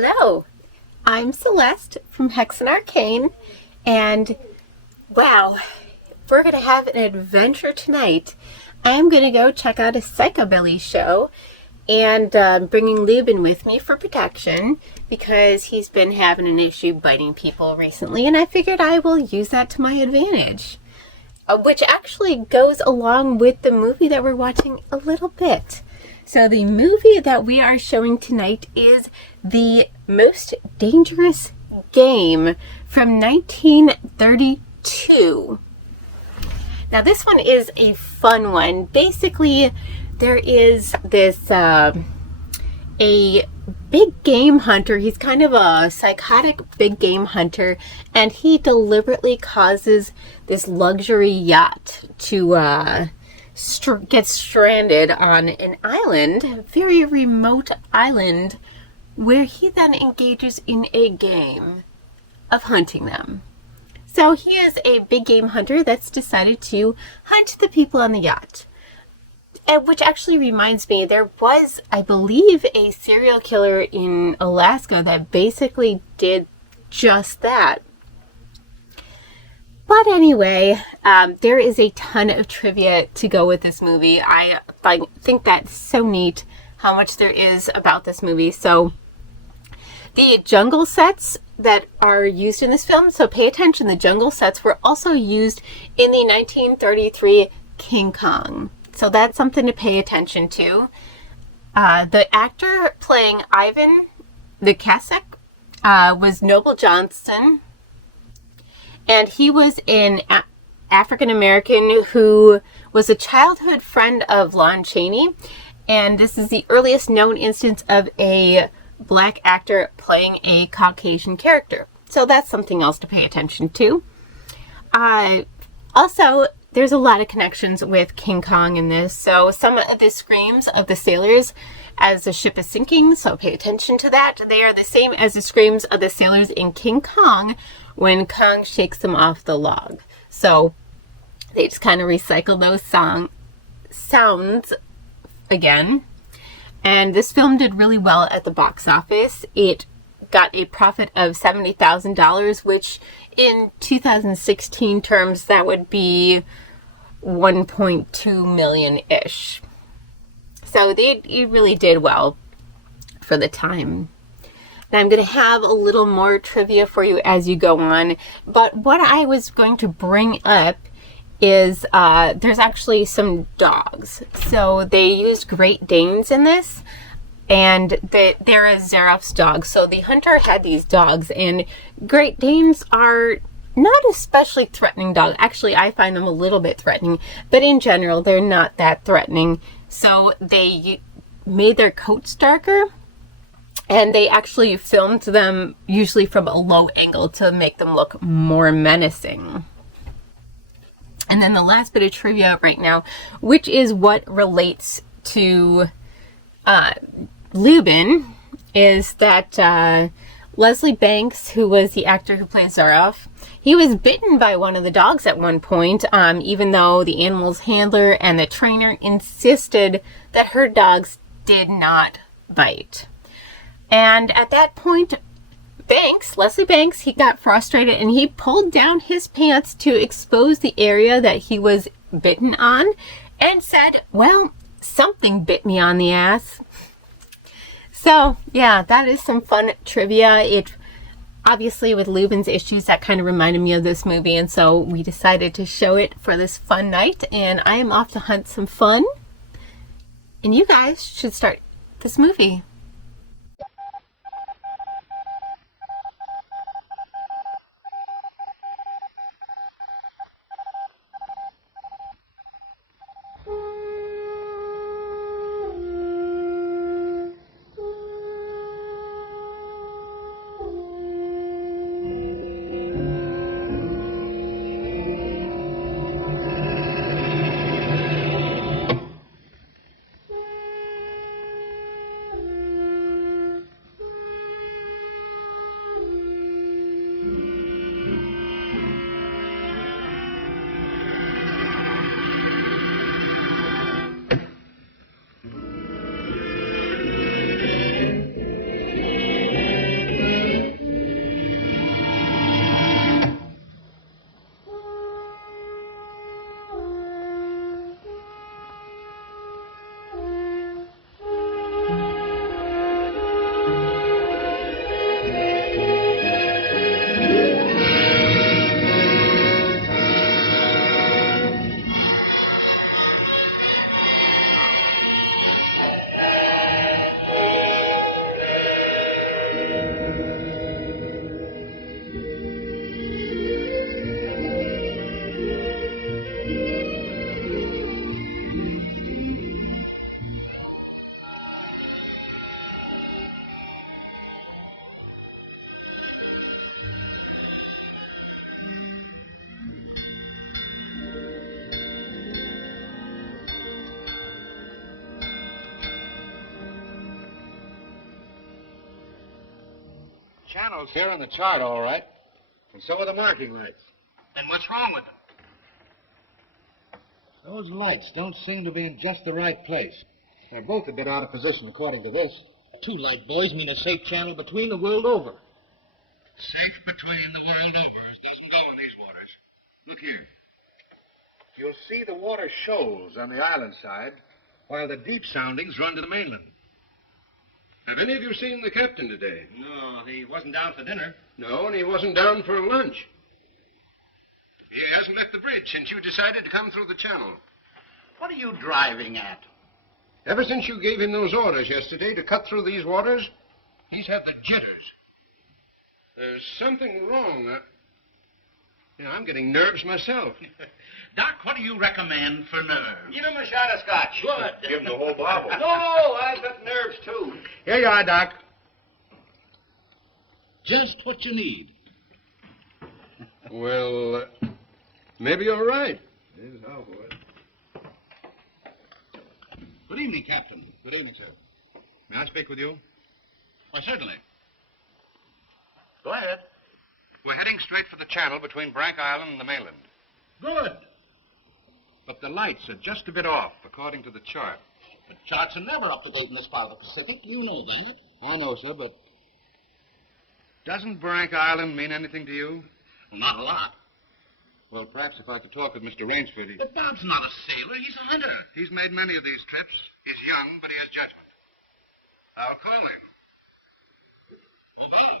Hello, I'm Celeste from Hexen Arcane, and wow, we're going to have an adventure tonight. I'm going to go check out a psychobilly show, and bringing Lubin with me for protection because he's been having an issue biting people recently, and I figured I will use that to my advantage, which actually goes along with the movie that we're watching a little bit. So the movie that we are showing tonight is The Most Dangerous Game from 1932. Now this one is a fun one. Basically, there is this, a big game hunter. He's kind of a psychotic big game hunter, and he deliberately causes this luxury yacht to get stranded on an island, a very remote island, where he then engages in a game of hunting them. So he is a big game hunter that's decided to hunt the people on the yacht. And which actually reminds me, there was, I believe, a serial killer in Alaska that basically did just that. But anyway, there is a ton of trivia to go with this movie. I think that's so neat how much there is about this movie. So the jungle sets that are used in this film, so pay attention, the jungle sets were also used in the 1933 King Kong. So that's something to pay attention to. The actor playing Ivan the Cossack was Noble Johnson. And he was an African-American who was a childhood friend of Lon Chaney. And this is the earliest known instance of a black actor playing a Caucasian character. So that's something else to pay attention to. Also, there's a lot of connections with King Kong in this. So some of the screams of the sailors as the ship is sinking, so pay attention to that. They are the same as the screams of the sailors in King Kong when Kong shakes them off the log. So they just kind of recycle those sounds again. And this film did really well at the box office. It got a profit of $70,000, which in 2016 terms, that would be 1.2 million-ish. So it really did well for the time. Now I'm going to have a little more trivia for you as you go on. But what I was going to bring up is there's actually some dogs. So they used Great Danes in this. And they're a Zaroff's dog. So the hunter had these dogs. And Great Danes are not especially threatening dogs. Actually, I find them a little bit threatening. But in general, they're not that threatening. So they made their coats darker. And they actually filmed them usually from a low angle to make them look more menacing. And then the last bit of trivia right now, which is what relates to Lubin, is that Leslie Banks, who was the actor who played Zaroff, he was bitten by one of the dogs at one point, even though the animal's handler and the trainer insisted that her dogs did not bite. And at that point, Leslie Banks, he got frustrated and he pulled down his pants to expose the area that he was bitten on and said, well, something bit me on the ass. So, yeah, that is some fun trivia. It obviously, with Lubin's issues, that kind of reminded me of this movie, and so we decided to show it for this fun night, and I am off to hunt some fun. And you guys should start this movie. Channel's here on the chart, all right. And so are the marking lights. Then what's wrong with them? Those lights don't seem to be in just the right place. They're both a bit out of position, according to this. 2 light buoys mean a safe channel between the world over. Safe between the world overs doesn't go in these waters. Look here. You'll see the water shoals on the island side, while the deep soundings run to the mainland. Have any of you seen the captain today? No, he wasn't down for dinner. No, and he wasn't down for lunch. He hasn't left the bridge since you decided to come through the channel. What are you driving at? Ever since you gave him those orders yesterday to cut through these waters, he's had the jitters. There's something wrong. I'm getting nerves myself. Doc, what do you recommend for nerves? Give him a shot of scotch. Good. Give him the whole bottle. No, I've got nerves, too. Here you are, Doc. Just what you need. Well, maybe you're right. Here's how for it. Good evening, Captain. Good evening, sir. May I speak with you? Why, certainly. Go ahead. We're heading straight for the channel between Brank Island and the mainland. Good. But the lights are just a bit off, according to the chart. The charts are never up to date in this part of the Pacific. You know that. I know, sir, but doesn't Brank Island mean anything to you? Well, not a lot. Well, perhaps if I could talk with Mr. Rainsford. But Bob's not a sailor. He's a hunter. He's made many of these trips. He's young, but he has judgment. I'll call him. Oh, Bob.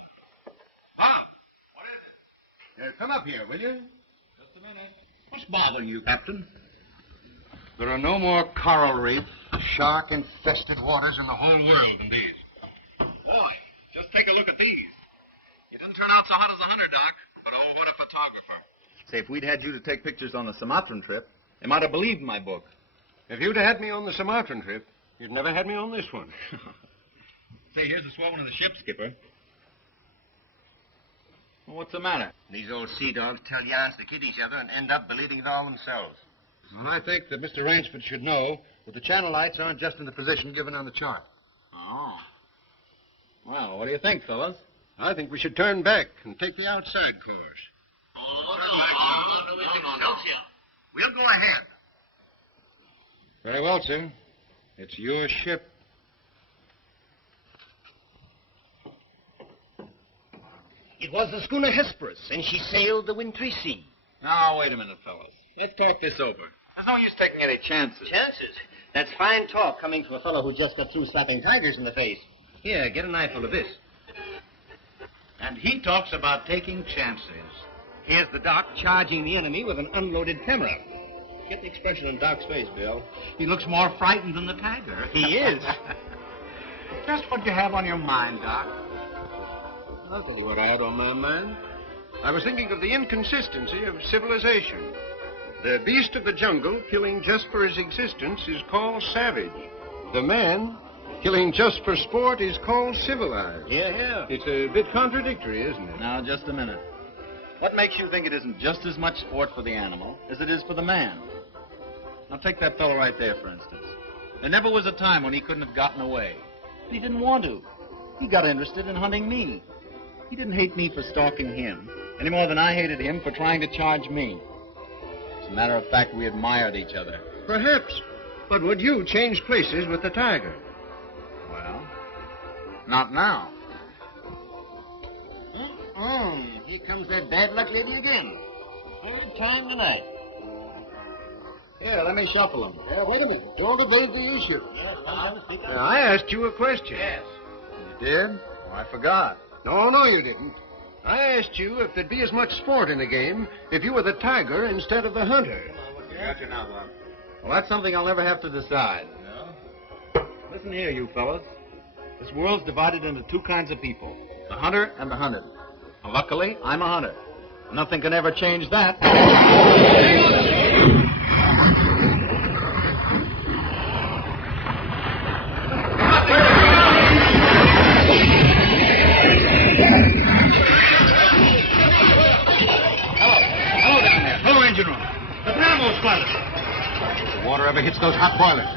Bob. What is it? Come up here, will you? Just a minute. What's bothering you, Captain? There are no more coral reefs, shark-infested waters in the whole world than these. Boy, just take a look at these. You didn't turn out so hot as a hunter, Doc, but oh, what a photographer. Say, if we'd had you to take pictures on the Sumatran trip, they might have believed my book. If you'd had me on the Sumatran trip, you'd never had me on this one. Say, here's the swell one of the ship, Skipper. Well, what's the matter? These old sea dogs tell yarns to kid each other and end up believing it all themselves. Well, I think that Mr. Rainsford should know that the channel lights aren't just in the position given on the chart. Oh. Well, what do you think, fellas? I think we should turn back and take the outside course. No. We'll go ahead. Very well, sir. It's your ship. It was the schooner Hesperus, and she sailed the wintry sea. Now, wait a minute, fellas. Let's talk this over. There's no use taking any chances. Chances? That's fine talk coming from a fellow who just got through slapping tigers in the face. Here, get an eyeful of this. And he talks about taking chances. Here's the Doc charging the enemy with an unloaded camera. Get the expression on Doc's face, Bill. He looks more frightened than the tiger. He is. Just what you have on your mind, Doc. I'll tell you what I had on my mind. I was thinking of the inconsistency of civilization. The beast of the jungle, killing just for his existence, is called savage. The man, killing just for sport, is called civilized. Yeah. It's a bit contradictory, isn't it? Now, just a minute. What makes you think it isn't just as much sport for the animal as it is for the man? Now, take that fellow right there, for instance. There never was a time when he couldn't have gotten away. But he didn't want to. He got interested in hunting me. He didn't hate me for stalking him, any more than I hated him for trying to charge me. As a matter of fact, we admired each other. Perhaps. But would you change places with the tiger? Well, not now. Here comes that bad luck lady again. Third time tonight. Here, let me shuffle him. Wait a minute. Don't evade the issue. Yes, speak up. Now, I asked you a question. Yes. You did? Oh, I forgot. No, you didn't. I asked you if there'd be as much sport in the game if you were the tiger instead of the hunter. Got you now, Bob. Well, that's something I'll never have to decide. No? Listen here, you fellas. This world's divided into 2 kinds of people. The hunter and the hunted. Well, luckily, I'm a hunter. Nothing can ever change that. Hello down there. Hello, engine room. The dynamo's flooded. If the water ever hits those hot boilers.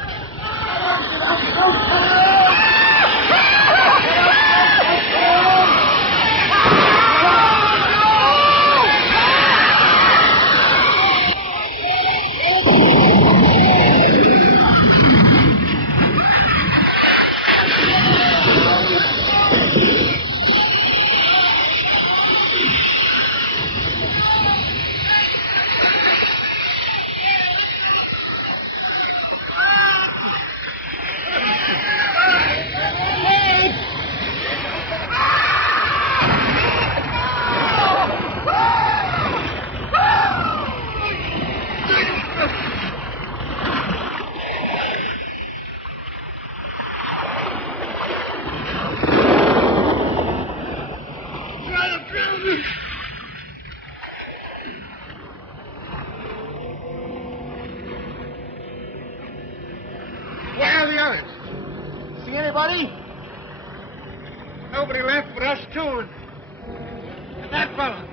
Clarence. See anybody? Nobody left but us two and that fella.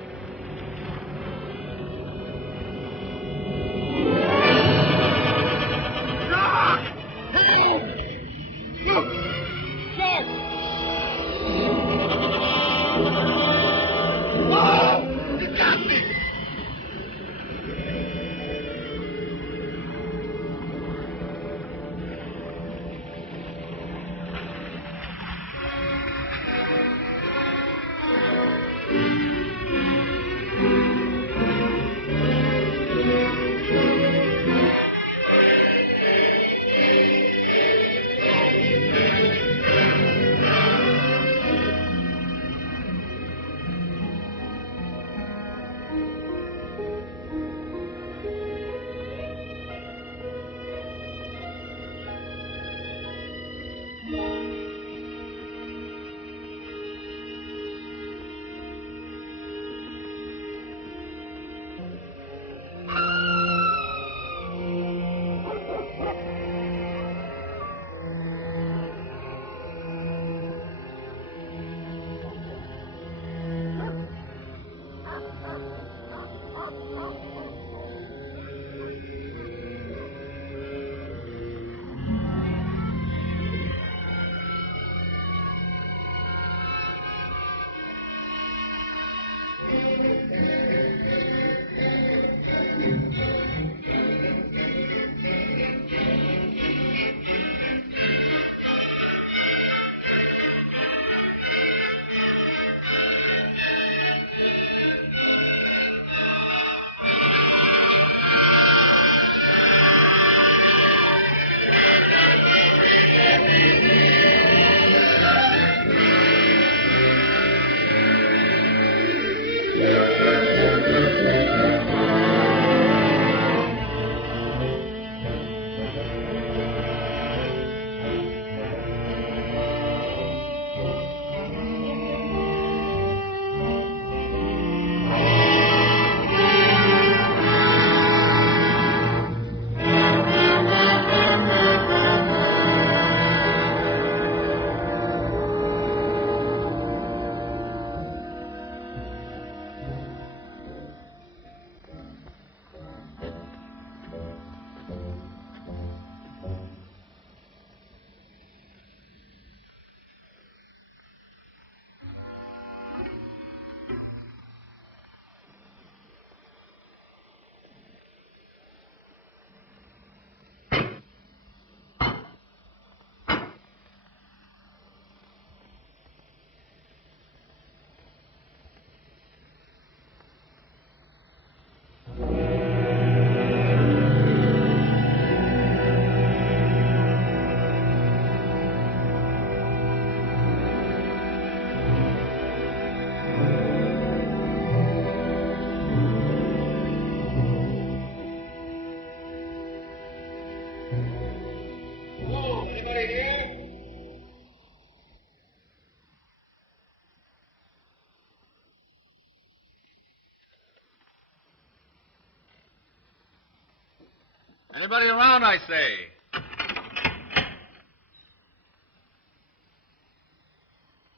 Anybody around, I say?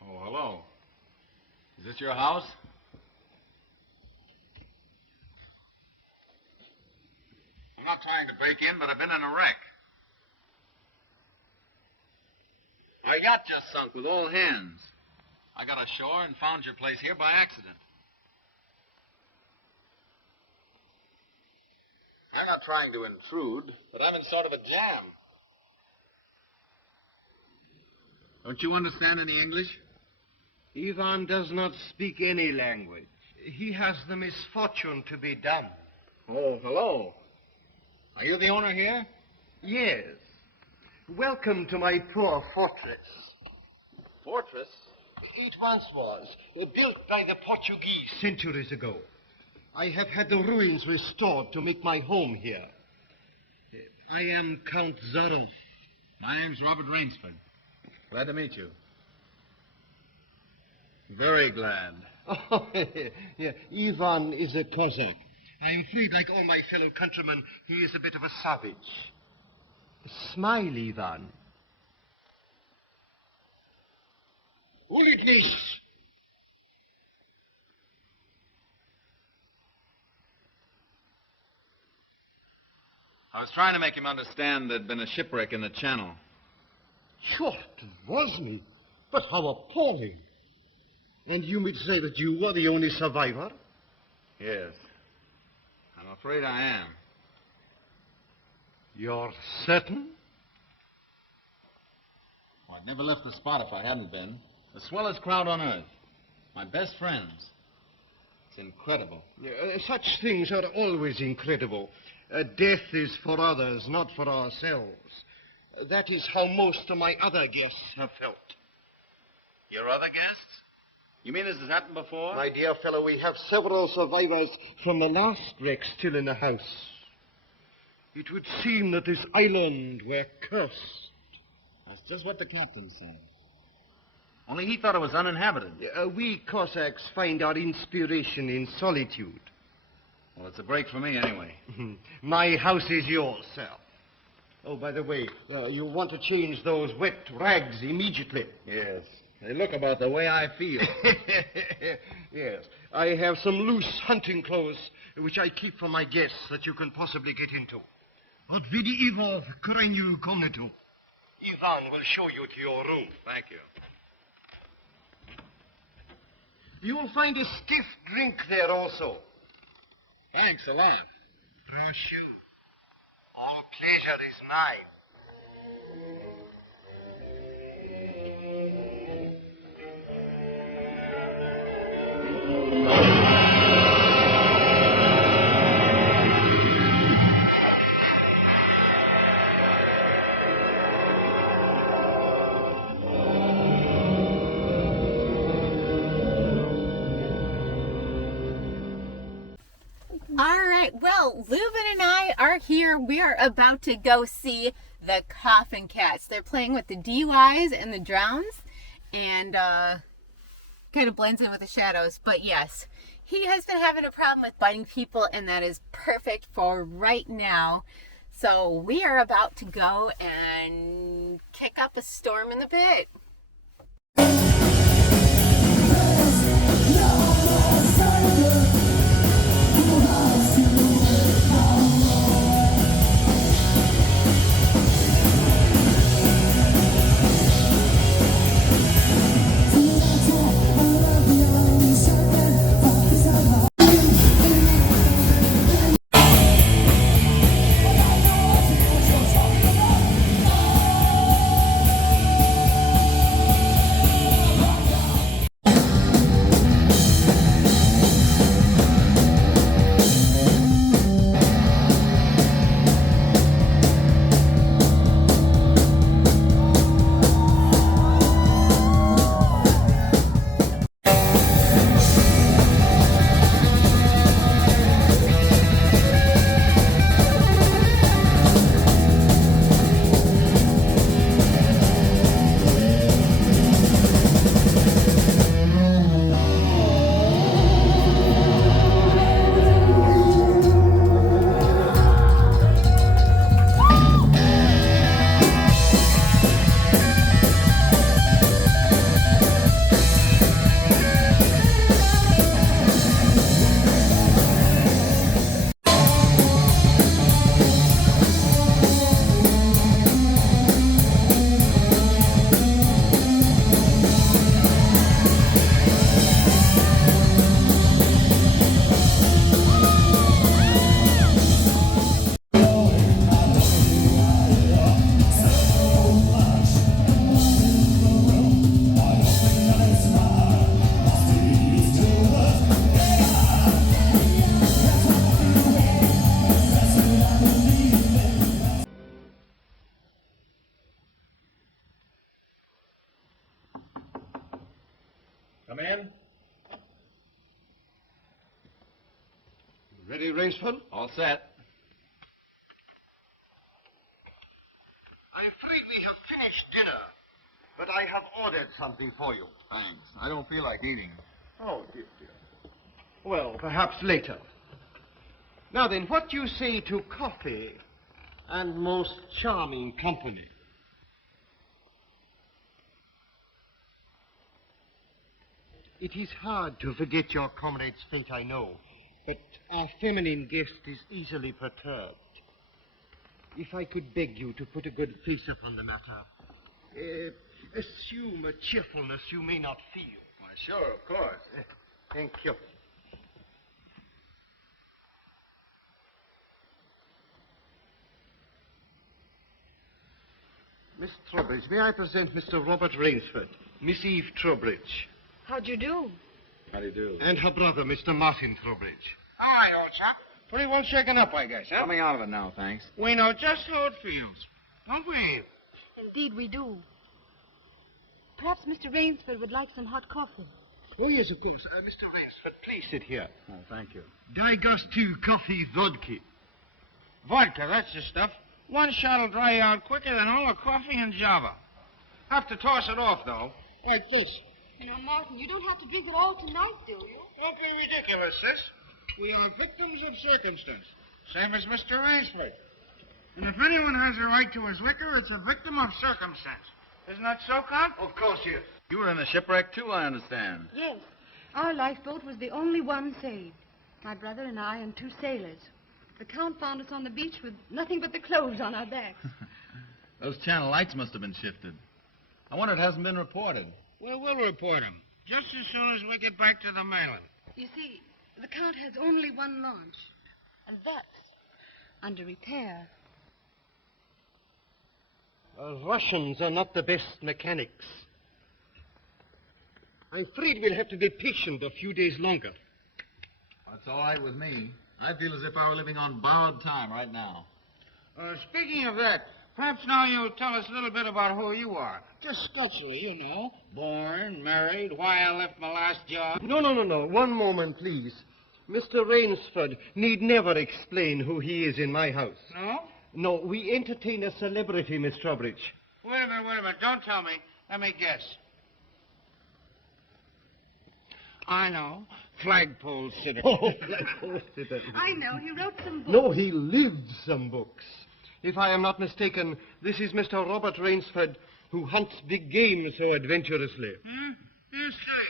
Oh, hello. Is this your house? I'm not trying to break in, but I've been in a wreck. Our yacht just sunk with all hands. I got ashore and found your place here by accident. I'm not trying to intrude, but I'm in sort of a jam. Don't you understand any English? Ivan does not speak any language. He has the misfortune to be dumb. Oh, hello. Are you the owner here? Yes. Welcome to my poor fortress. Fortress? It once was, built by the Portuguese centuries ago. I have had the ruins restored to make my home here. I am Count Zaroff. My name's Robert Rainsford. Glad to meet you. Very glad. Oh, yeah. Ivan is a Cossack. I am afraid, like all my fellow countrymen, he is a bit of a savage. Smile, Ivan. Witness! I was trying to make him understand there'd been a shipwreck in the channel. Sure, it was me. But how appalling. And you mean to say that you were the only survivor? Yes. I'm afraid I am. You're certain? Well, I'd never left the spot if I hadn't been. The swellest crowd on earth. My best friends. It's incredible. Such things are always incredible. Death is for others, not for ourselves. That is how most of my other guests have felt. Your other guests? You mean this has happened before? My dear fellow, we have several survivors from the last wreck still in the house. It would seem that this island were cursed. That's just what the captain said. Only he thought it was uninhabited. We Cossacks find our inspiration in solitude. Well, it's a break for me anyway. My house is yours, sir. Oh, by the way, you want to change those wet rags immediately. Yes. They look about the way I feel. Yes. I have some loose hunting clothes which I keep for my guests that you can possibly get into. But vidi Ivo kreniu komnetu. Ivan will show you to your room. Thank you. You will find a stiff drink there also. Thanks a lot. Brochu. All pleasure is mine. All right, well, Leuven and I are here. We are about to go see the Coffin Cats. They're playing with the DUIs and the drowns, and kind of blends in with the shadows. But yes, he has been having a problem with biting people, and that is perfect for right now. So we are about to go and kick up a storm in the pit. Come in. Ready, Rainsford? All set. I'm afraid we have finished dinner, but I have ordered something for you. Thanks. I don't feel like eating. Oh, dear, dear. Well, perhaps later. Now then, what do you say to coffee and most charming company? It is hard to forget your comrade's fate, I know, but our feminine guest is easily perturbed. If I could beg you to put a good face upon the matter, assume a cheerfulness you may not feel. Why, sure, of course. Thank you. Miss Towbridge, may I present Mr. Robert Rainsford, Miss Eve Towbridge, How'd you do? How do you do? and her brother, Mr. Martin Towbridge. Hi, old chap. Pretty well shaken up, I guess, huh? Coming out of it now, thanks. We know just how it feels, don't we? Indeed, we do. Perhaps Mr. Rainsford would like some hot coffee. Oh, yes, of course. Mr. Rainsford, please sit here. Oh, thank you. Daj gostu coffee vodka. Vodka, that's the stuff. One shot'll dry you out quicker than all the coffee in Java. Have to toss it off, though. Like this. You know, Martin, you don't have to drink it all tonight, do you? Don't be ridiculous, sis. We are victims of circumstance. Same as Mr. Rainsford. And if anyone has a right to his liquor, it's a victim of circumstance. Isn't that so, Count? Of course, yes. You were in the shipwreck, too, I understand. Yes. Our lifeboat was the only one saved. My brother and I and 2 sailors. The Count found us on the beach with nothing but the clothes on our backs. Those channel lights must have been shifted. I wonder it hasn't been reported. Well, we'll report him. Just as soon as we get back to the mainland. You see, the Count has only one launch. And that's under repair. Russians are not the best mechanics. I'm afraid we'll have to be patient a few days longer. That's all right with me. I feel as if I were living on borrowed time right now. Speaking of that, perhaps now you'll tell us a little bit about who you are. Just sketchily, you know. Born, married, why I left my last job. No. One moment, please. Mr. Rainsford need never explain who he is in my house. No? No, we entertain a celebrity, Miss Towbridge. Wait a minute. Don't tell me. Let me guess. I know. Flagpole sitter. I know. He wrote some books. No, he lived some books. If I am not mistaken, this is Mr. Robert Rainsford, who hunts big game so adventurously. Yes, sir.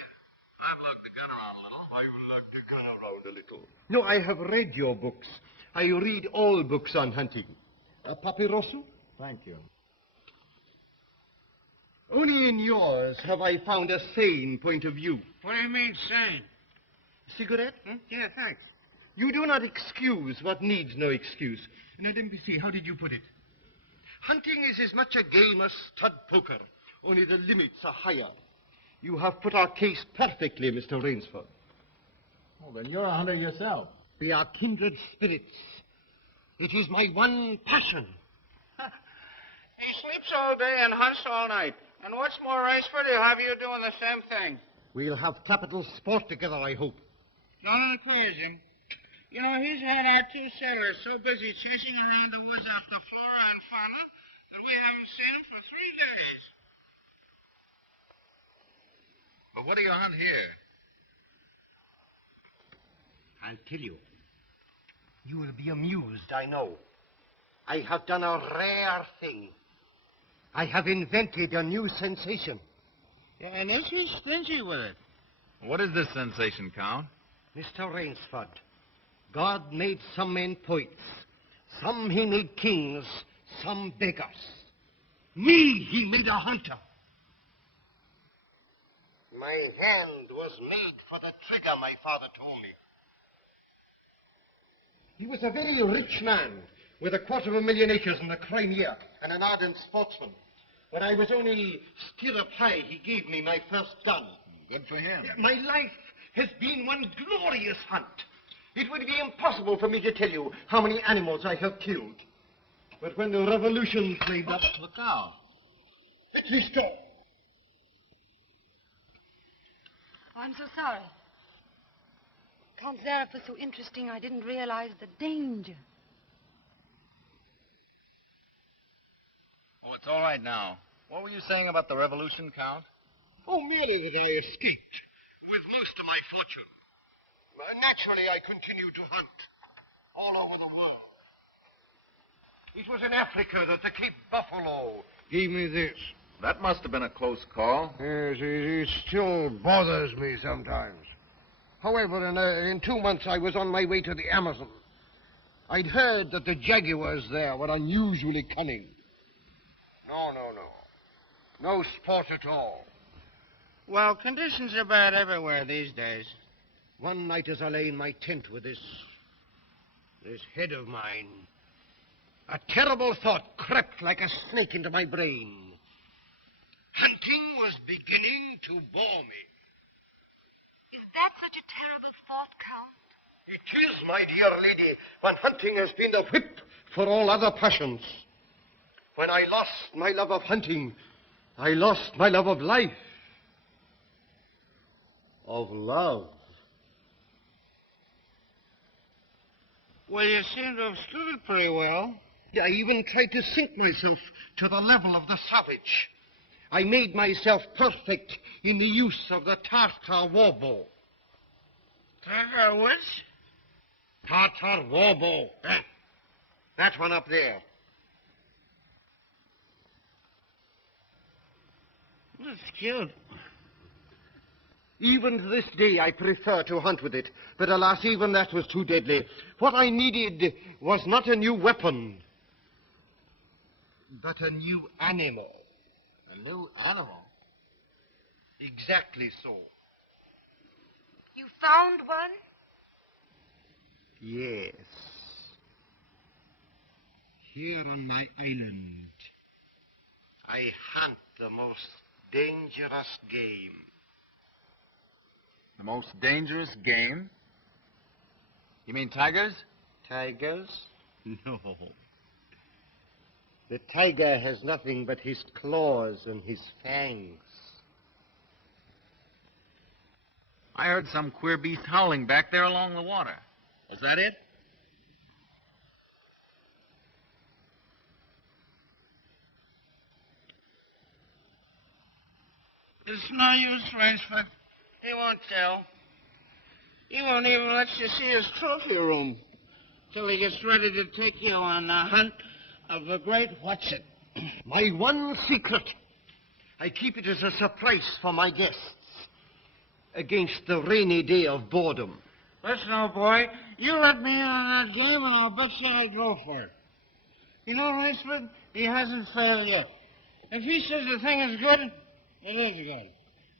I've lugged the gun around a little. I lugged the gun around a little. No, I have read your books. I read all books on hunting. Papirosu? Thank you. Only in yours have I found a sane point of view. What do you mean, sane? Cigarette? Yeah, thanks. You do not excuse what needs no excuse. Now, let me see, how did you put it? Hunting is as much a game as stud poker, only the limits are higher. You have put our case perfectly, Mr. Rainsford. Well, then you're a hunter yourself. We are kindred spirits. It is my one passion. He sleeps all day and hunts all night. And what's more, Rainsford, he'll have you doing the same thing. We'll have capital sport together, I hope. Don't encourage him. You know, he's had our 2 sailors so busy chasing around the woods after Flora and Fauna that we haven't seen him for 3 days. But what do you hunt here? I'll tell you. You will be amused, I know. I have done a rare thing. I have invented a new sensation. Yeah, and is he stingy with it? What is this sensation, Count? Mr. Rainsford, God made some men poets. Some he made kings, some beggars. Me he made a hunter. My hand was made for the trigger, my father told me. He was a very rich man with 250,000 acres in the Crimea and an ardent sportsman. When I was only stirrup high, he gave me my first gun. Good for him. My life has been one glorious hunt. It would be impossible for me to tell you how many animals I have killed. But when the revolution flamed up... Look out. Let me stop. I'm so sorry. Count Zaroff was so interesting, I didn't realize the danger. Oh, it's all right now. What were you saying about the revolution, Count? Oh, merely that I escaped with most of my fortune. Naturally, I continued to hunt all over the world. It was in Africa that the Cape Buffalo gave me this. That must have been a close call. Yes, it still bothers me sometimes. However, in 2 months I was on my way to the Amazon. I'd heard that the jaguars there were unusually cunning. No. No sport at all. Well, conditions are bad everywhere these days. One night as I lay in my tent with this head of mine, a terrible thought crept like a snake into my brain. Hunting was beginning to bore me. Is that such a terrible thought, Count? It is, my dear lady, when hunting has been the whip for all other passions. When I lost my love of hunting, I lost my love of life. Of love. Well, you seem to have stood it pretty well. I even tried to sink myself to the level of the savage. I made myself perfect in the use of the Tartar war bow. Tartar which? Tartar war bow. That one up there. That's cute. Even to this day, I prefer to hunt with it. But alas, even that was too deadly. What I needed was not a new weapon, but a new animal. A new animal? Exactly so. You found one? Yes. Here on my island, I hunt the most dangerous game. The most dangerous game? You mean tigers? Tigers? No. The tiger has nothing but his claws and his fangs. I heard some queer beast howling back there along the water. Was that it? It's no use, Rainsford. He won't tell. He won't even let you see his trophy room till he gets ready to take you on the hunt of the great what's-it. My one secret. I keep it as a surprise for my guests against the rainy day of boredom. Listen, old boy, you let me in on that game, and I'll bet you I'd go for it. You know, Rainsford, he hasn't failed yet. If he says the thing is good, it is good.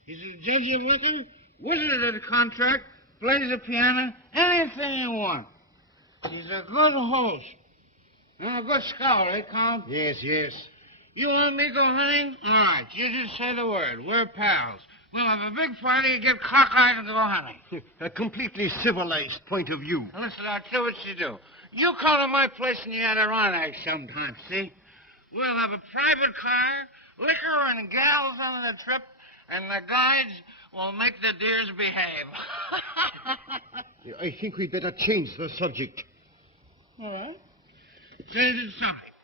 He's a judge of liquor, wizard of the contract, plays the piano, anything you want. He's a good host. And a good scholar, eh, Count? Yes. You want me to go hunting? All right, you just say the word. We're pals. We'll have a big party, get cockeyed, and go hunting. A completely civilized point of view. Now, listen, I'll tell you what you do. You come to my place in the Adirondack sometime, see? We'll have a private car, liquor and gals on the trip, and the guides will make the deers behave. I think we'd better change the subject. All right. Change the subject.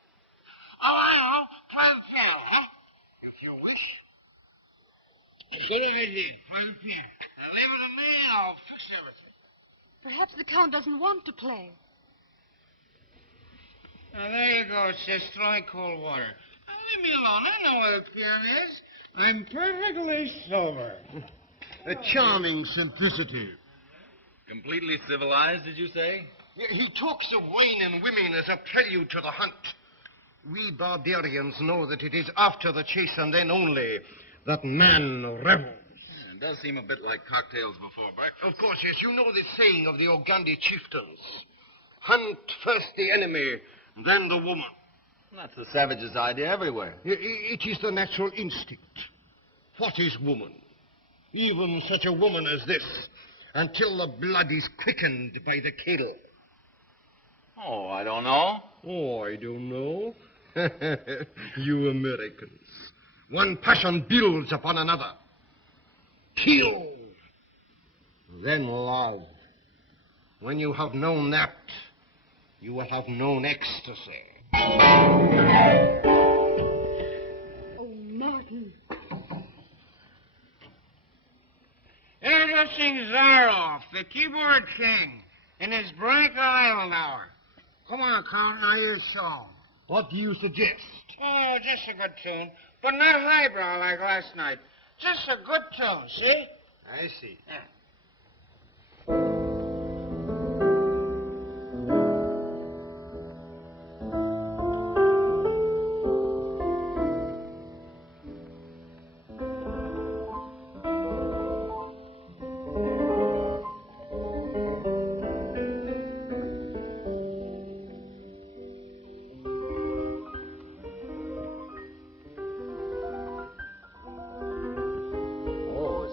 Oh, I know. Play the piano, huh? If you wish. Good idea. Play the piano. Now, leave it to me. I'll fix everything. Perhaps the Count doesn't want to play. Now, there you go, sis, throwing cold water. Now, leave me alone. I know where the piano is. I'm perfectly sober. A charming simplicity. Completely civilized, did you say? He talks of wine and women as a prelude to the hunt. We barbarians know that it is after the chase and then only that man revels. Yeah, it does seem a bit like cocktails before breakfast. Of course, yes, you know the saying of the Ogandi chieftains. Hunt first the enemy, then the woman. That's the savage's idea everywhere. It is the natural instinct. What is woman? Even such a woman as this, until the blood is quickened by the kill. Oh, I don't know. Oh, I don't know. You Americans. One passion builds upon another. Kill. Then love. When you have known that, you will have known ecstasy. Oh, Martin. Introducing Zaroff, the keyboard king, in his Branca Island hour. Come on, Count, now you show 'em. What do you suggest? Oh, just a good tune. But not highbrow like last night. Just a good tune, see? I see. Yeah.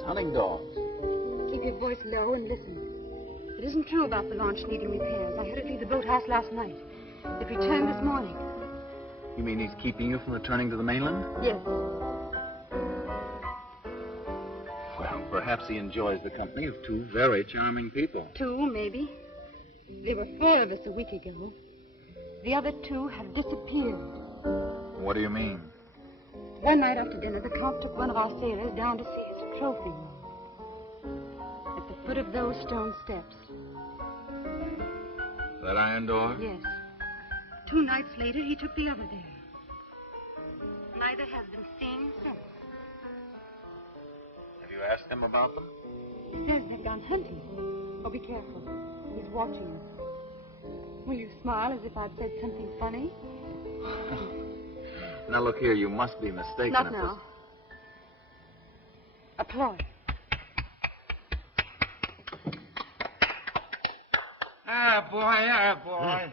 Hunting dogs. Keep your voice low and listen. It isn't true about the launch needing repairs. I heard it leave the boathouse last night. It returned this morning. You mean he's keeping you from returning to the mainland? Yes. Well, perhaps he enjoys the company of two very charming people. Two, maybe. There were 4 of us a week ago. The other 2 have disappeared. What do you mean? One night after dinner, the Count took one of our sailors down to see his trophy room. At the foot of those stone steps. That iron door? Yes. 2 nights later, he took the other there. Neither has been seen since. Have you asked him about them? He says they've gone hunting. Oh, be careful. He's watching us. Will you smile as if I'd said something funny? Now, look here, you must be mistaken. Not now. Applause. Ah, boy.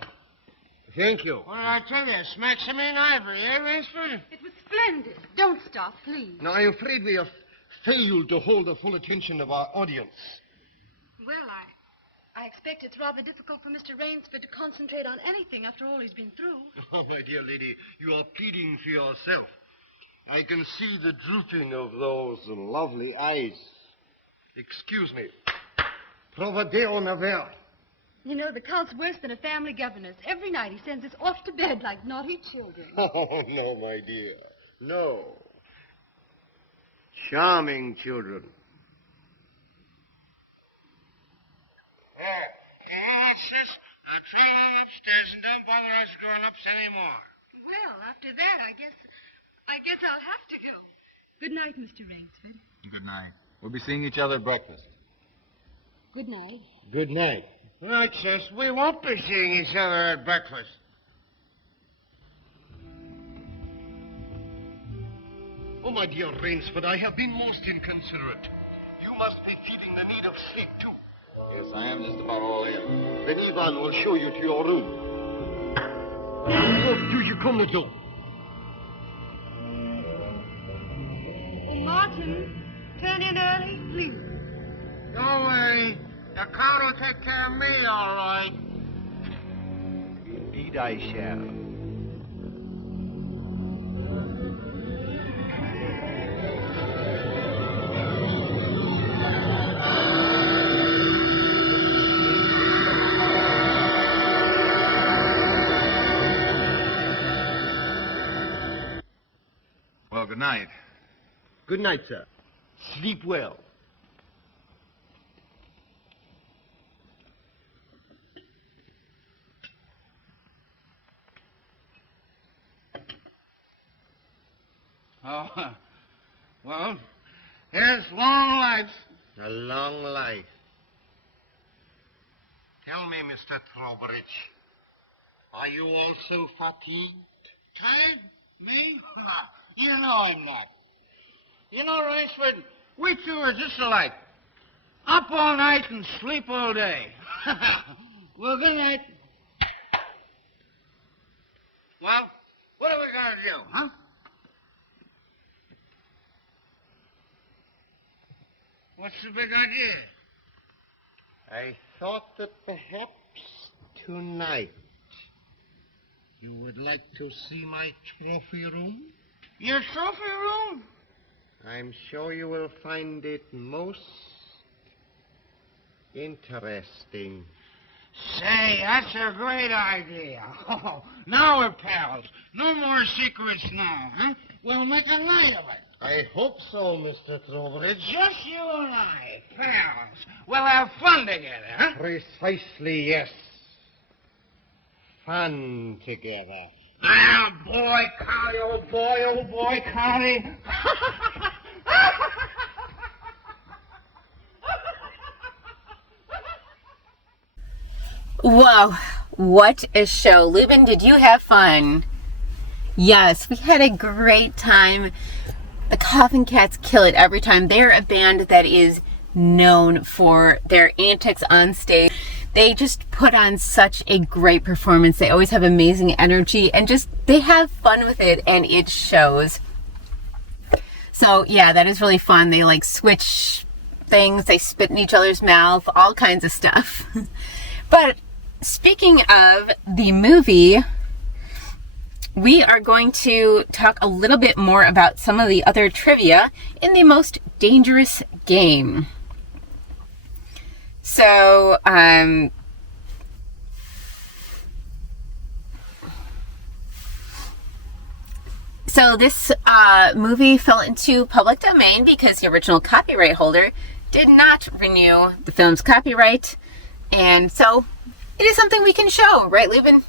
Thank you. What did I tell you? Smack some in ivory, eh, Rainsford? It was splendid. Don't stop, please. Now, I'm afraid we have failed to hold the full attention of our audience. Well, I expect it's rather difficult for Mr. Rainsford to concentrate on anything after all he's been through. Oh, my dear lady, you are pleading for yourself. I can see the drooping of those lovely eyes. Excuse me. Provadeo navel. You know, the Count's worse than a family governess. Every night he sends us off to bed like naughty children. Oh, no, my dear. No. Charming children. Come on, sis. Now trail on upstairs and don't bother us grown-ups anymore. Well, after that, I guess I'll have to go. Good night, Mr. Rainsford. Good night. We'll be seeing each other at breakfast. Good night. Good night. Right, sis. We won't be seeing each other at breakfast. Oh, my dear Rainsford, I have been most inconsiderate. You must be feeling the need of sleep, too. Yes, I am just about all in. Then Ivan will show you to your room. What do you come to do? Oh, Martin, turn in early, please. Don't worry. The Count will take care of me, all right. Indeed I shall. Well, good night. Good night, sir. Sleep well. Oh, well, here's long life. A long life. Tell me, Mr. Towbridge, are you also fatigued? Tired? Me? You know I'm not. You know, Rainsford, we two are just alike. Up all night and sleep all day. Well, good night. Well, what are we going to do, huh? What's the big idea? I thought that perhaps tonight you would like to see my trophy room. Your trophy room? I'm sure you will find it most interesting. Say, that's a great idea. Oh, now we're pals. No more secrets now, huh? We'll make a night of it. I hope so, Mr. Towbridge. Just you and I, pals. We'll have fun together, huh? Precisely, yes. Fun together. Ah, boy, Collie, oh boy, Collie. Whoa, what a show. Lubin, did you have fun? Yes, we had a great time. The Coffin Cats kill it every time. They're a band that is known for their antics on stage. They just put on such a great performance. They always have amazing energy and just they have fun with it, and it shows. So yeah, that is really fun. They like switch things, they spit in each other's mouth, all kinds of stuff. But speaking of the movie, we are going to talk a little bit more about some of the other trivia in The Most Dangerous Game. So, this movie fell into public domain because the original copyright holder did not renew the film's copyright. And so, it is something we can show, right, Lubin?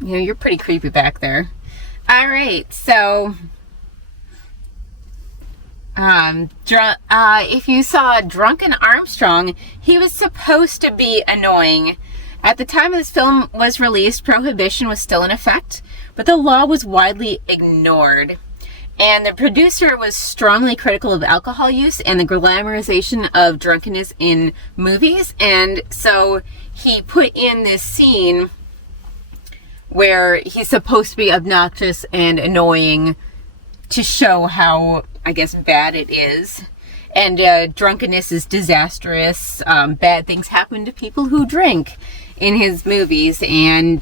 You know, you're pretty creepy back there. All right, so if you saw Drunken Armstrong, he was supposed to be annoying. At the time this film was released, prohibition was still in effect, but the law was widely ignored. And the producer was strongly critical of alcohol use and the glamorization of drunkenness in movies. And so he put in this scene where he's supposed to be obnoxious and annoying to show how, I guess, bad it is. And drunkenness is disastrous. Bad things happen to people who drink in his movies. And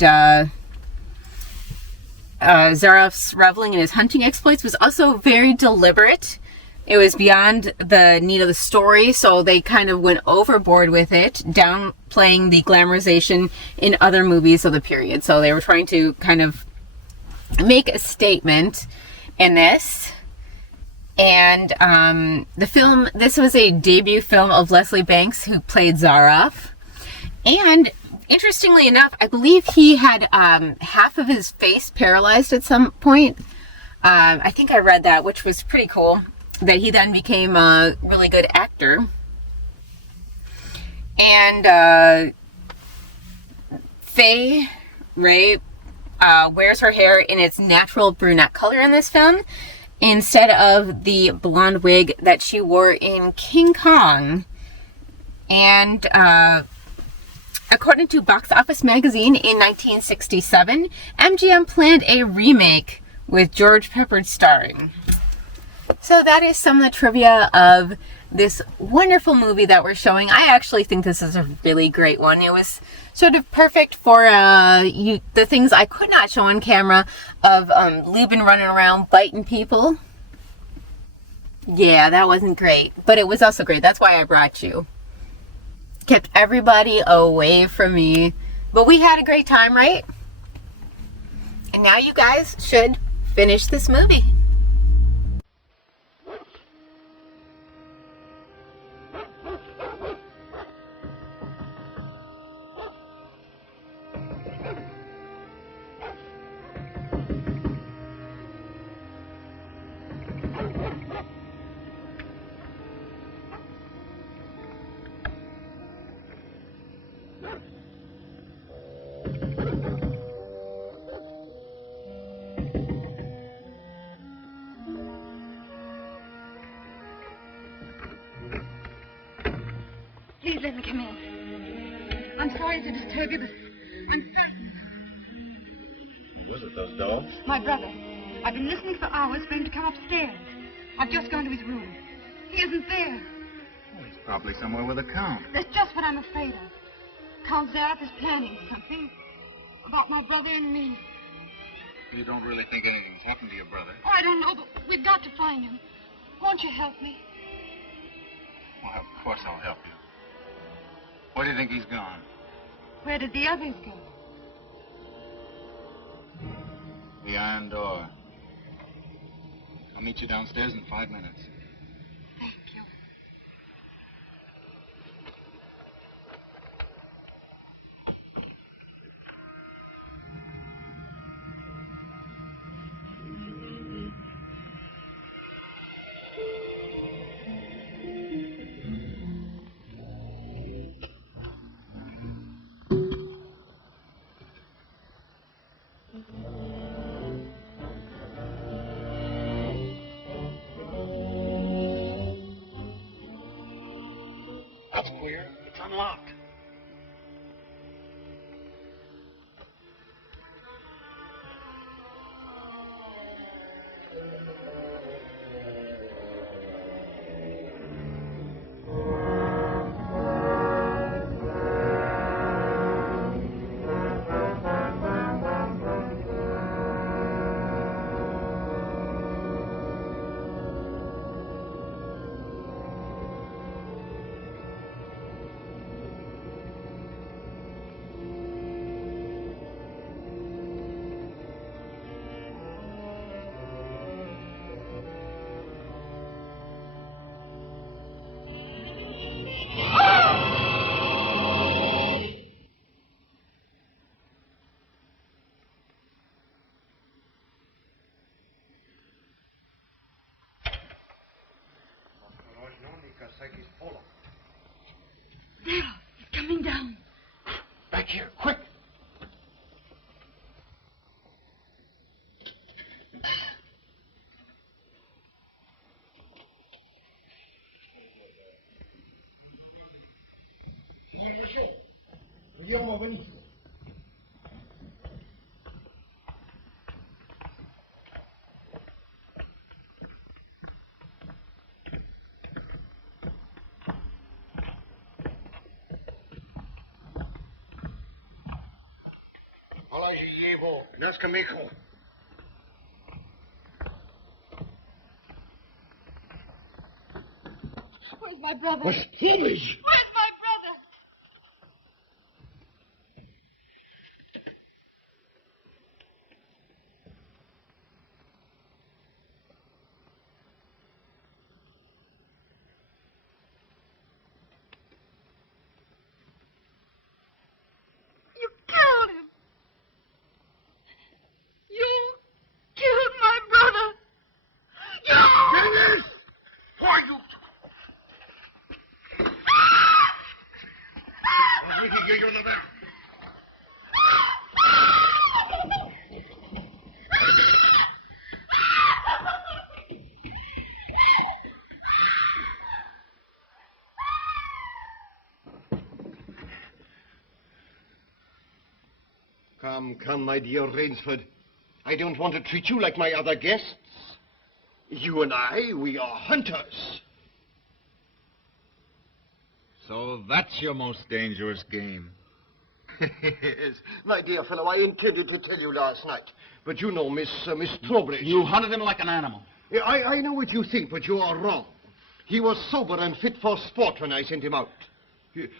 Zaroff's reveling in his hunting exploits was also very deliberate. It was beyond the need of the story, so they kind of went overboard with it, downplaying the glamorization in other movies of the period. So they were trying to kind of make a statement in this. And this was a debut film of Leslie Banks, who played Zaroff. And interestingly enough, I believe he had half of his face paralyzed at some point. I think I read that, which was pretty cool. That he then became a really good actor. And Fay Wray wears her hair in its natural brunette color in this film, instead of the blonde wig that she wore in King Kong. And according to Box Office Magazine in 1967, MGM planned a remake with George Pepper starring. So that is some of the trivia of this wonderful movie that we're showing. I actually think this is a really great one. It was sort of perfect for the things I could not show on camera of Lubin running around biting people. Yeah, that wasn't great, but it was also great. That's why I brought you. Kept everybody away from me, but we had a great time, right? And now you guys should finish this movie. Please let me come in. I'm sorry to disturb you, but I'm certain. Who is it, those dogs? My brother. I've been listening for hours for him to come upstairs. I've just gone to his room. He isn't there. Well, he's probably somewhere with the Count. That's just what I'm afraid of. Count Zaroff is planning something about my brother and me. You don't really think anything's happened to your brother? Oh, I don't know, but we've got to find him. Won't you help me? Well, of course I'll help you. Where do you think he's gone? Where did the others go? The iron door. I'll meet you downstairs in 5 minutes. Thank you. That's queer. It's unlocked. There, it's coming down. Back here, quick. Nazca, mijo. Where's my brother? Where's Towbridge? Where's my brother? You killed him. You killed my brother. You... Dennis! Why, you... Enrique, you're not there. Come, my dear Rainsford. I don't want to treat you like my other guests. You and I, we are hunters. So that's your most dangerous game. Yes, my dear fellow, I intended to tell you last night. But you know, Miss Towbridge. You hunted him like an animal. Yeah, I know what you think, but you are wrong. He was sober and fit for sport when I sent him out.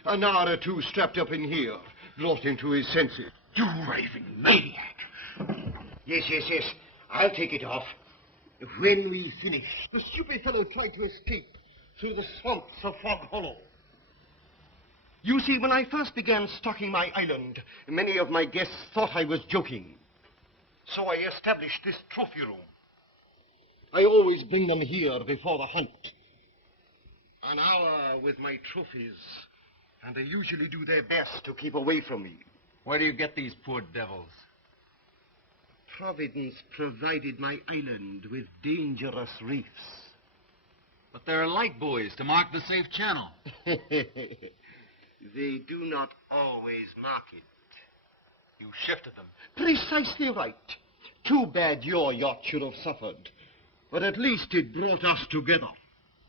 An hour or two strapped up in here, brought him to his senses. You raving maniac. Yes. I'll take it off. When we finish, the stupid fellow tried to escape through the swamps of Fog Hollow. You see, when I first began stocking my island, many of my guests thought I was joking. So I established this trophy room. I always bring them here before the hunt. An hour with my trophies, and they usually do their best to keep away from me. Where do you get these poor devils? Providence provided my island with dangerous reefs. But there are light buoys to mark the safe channel. They do not always mark it. You shifted them. Precisely right. Too bad your yacht should have suffered. But at least it brought us together.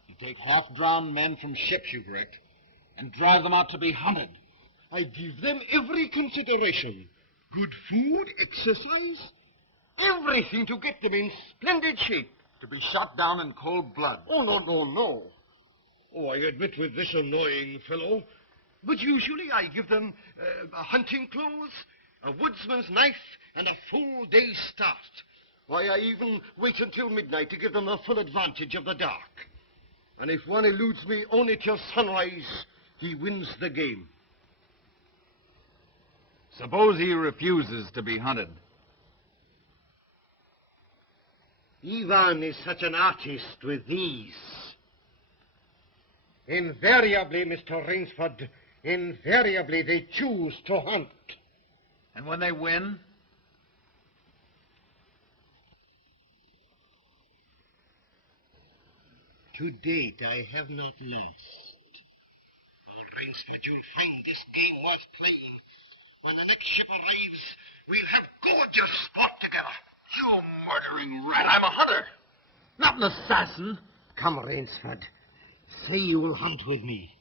You take half-drowned men from ships you've wrecked and drive them out to be hunted. I give them every consideration. Good food, exercise, everything to get them in splendid shape. To be shot down in cold blood. Oh, no. Oh, I admit with this annoying fellow. But usually I give them hunting clothes, a woodsman's knife, and a full day's start. Why, I even wait until midnight to give them the full advantage of the dark. And if one eludes me only till sunrise, he wins the game. Suppose he refuses to be hunted. Ivan is such an artist with these. Invariably, Mr. Rainsford, invariably they choose to hunt. And when they win? To date, I have not lost. Rainsford, you'll find this game worth playing. When the next ship arrives, we'll have gorgeous sport together. You murdering rat. I'm a hunter, not an assassin. Come, Rainsford. Say you will hunt with me.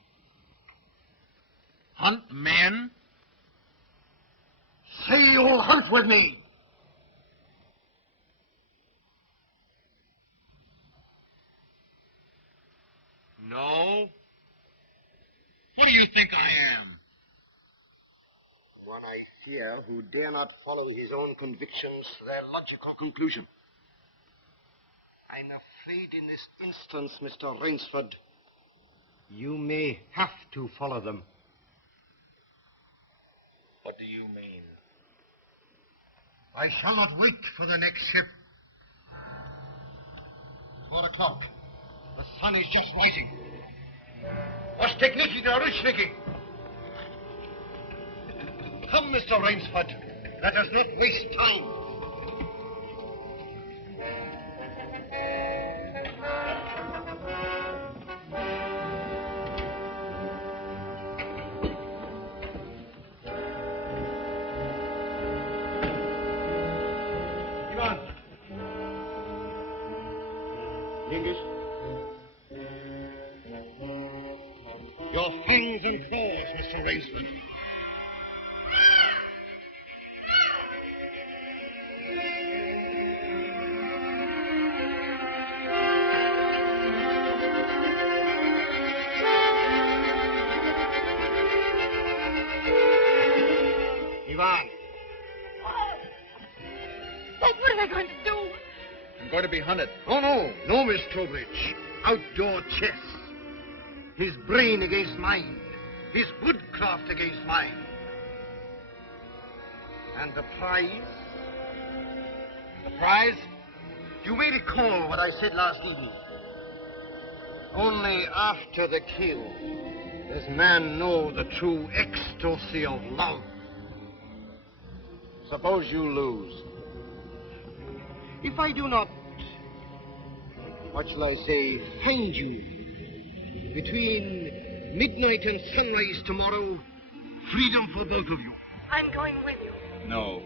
Hunt men? Say you'll hunt with me. No. What do you think I am? One I fear who dare not follow his own convictions to their logical conclusion. I'm afraid in this instance, Mr. Rainsford, you may have to follow them. What do you mean? I shall not wait for the next ship. 4 o'clock. The sun is just rising. Was technique or Richniki? Come, Mr. Rainsford. Let us not waste time. Your fangs and claws, Mr. Rainsford. Ivan. Bob, what am I going to do? I'm going to be hunted. Oh, no, Miss Towbridge. Outdoor chess. His brain against mine. His woodcraft against mine. And the prize? The prize? You may recall what I said last evening. Only after the kill does man know the true ecstasy of love. Suppose you lose. If I do not, what shall I say, find you between midnight and sunrise tomorrow, freedom for both of you. I'm going with you. No.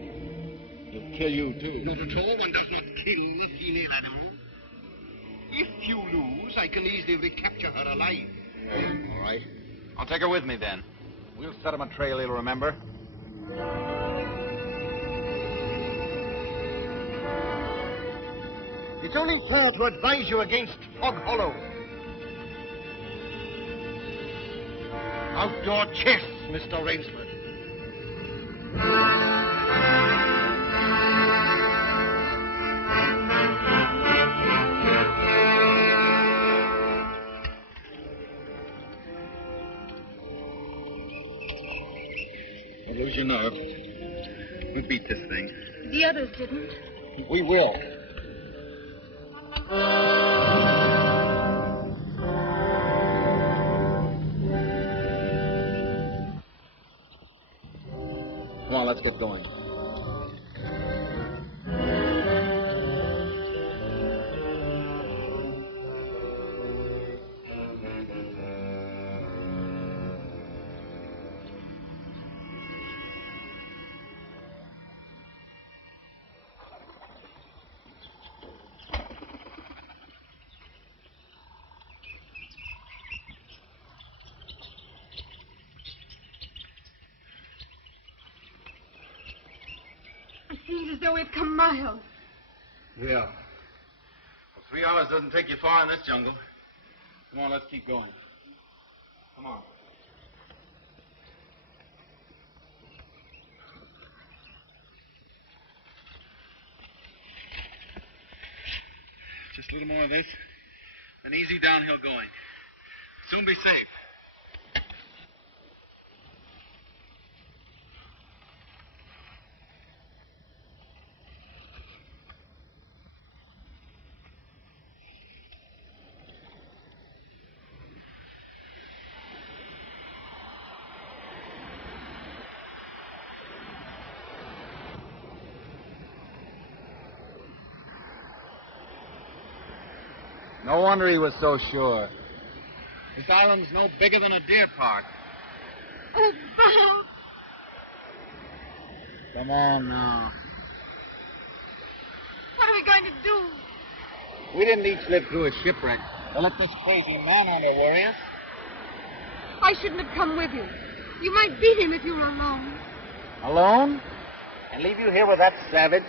He'll kill you, too. Not at all. One does not kill a female animal. If you lose, I can easily recapture her alive. All right. I'll take her with me, then. We'll set him a trail he'll remember. It's only fair to advise you against Fog Hollow. Outdoor chess, Mr. Rainsford. Don't lose your nerve. We'll beat this thing. The others didn't. We will. Come on, let's get going. It seems as though we've come miles. Yeah. Well, 3 hours doesn't take you far in this jungle. Come on, let's keep going. Come on. Just a little more of this, then easy downhill going. Soon be safe. No wonder he was so sure. This island's no bigger than a deer park. Oh, Bob. Come on now. What are we going to do? We didn't each live through a shipwreck. Don't let this crazy man on to worry us. I shouldn't have come with you. You might beat him if you were alone. Alone? And leave you here with that savage?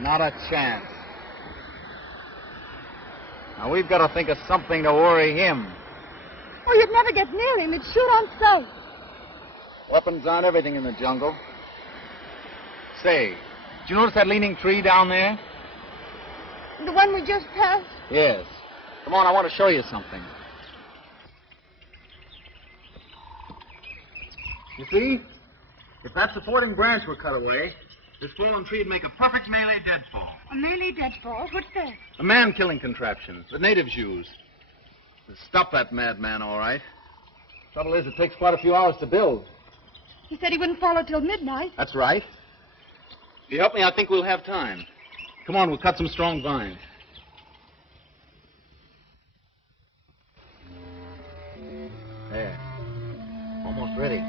Not a chance. Now, we've got to think of something to worry him. Oh, you'd never get near him. He'd shoot on sight. Weapons aren't everything in the jungle. Say, did you notice that leaning tree down there? The one we just passed? Yes. Come on, I want to show you something. You see? If that supporting branch were cut away, this fallen tree would make a perfect melee deadfall. A melee deadfall? What's that? A man-killing contraption the natives use. It'll stop that madman, all right. Trouble is, it takes quite a few hours to build. He said he wouldn't follow till midnight. That's right. If you help me, I think we'll have time. Come on, we'll cut some strong vines. There. Almost ready.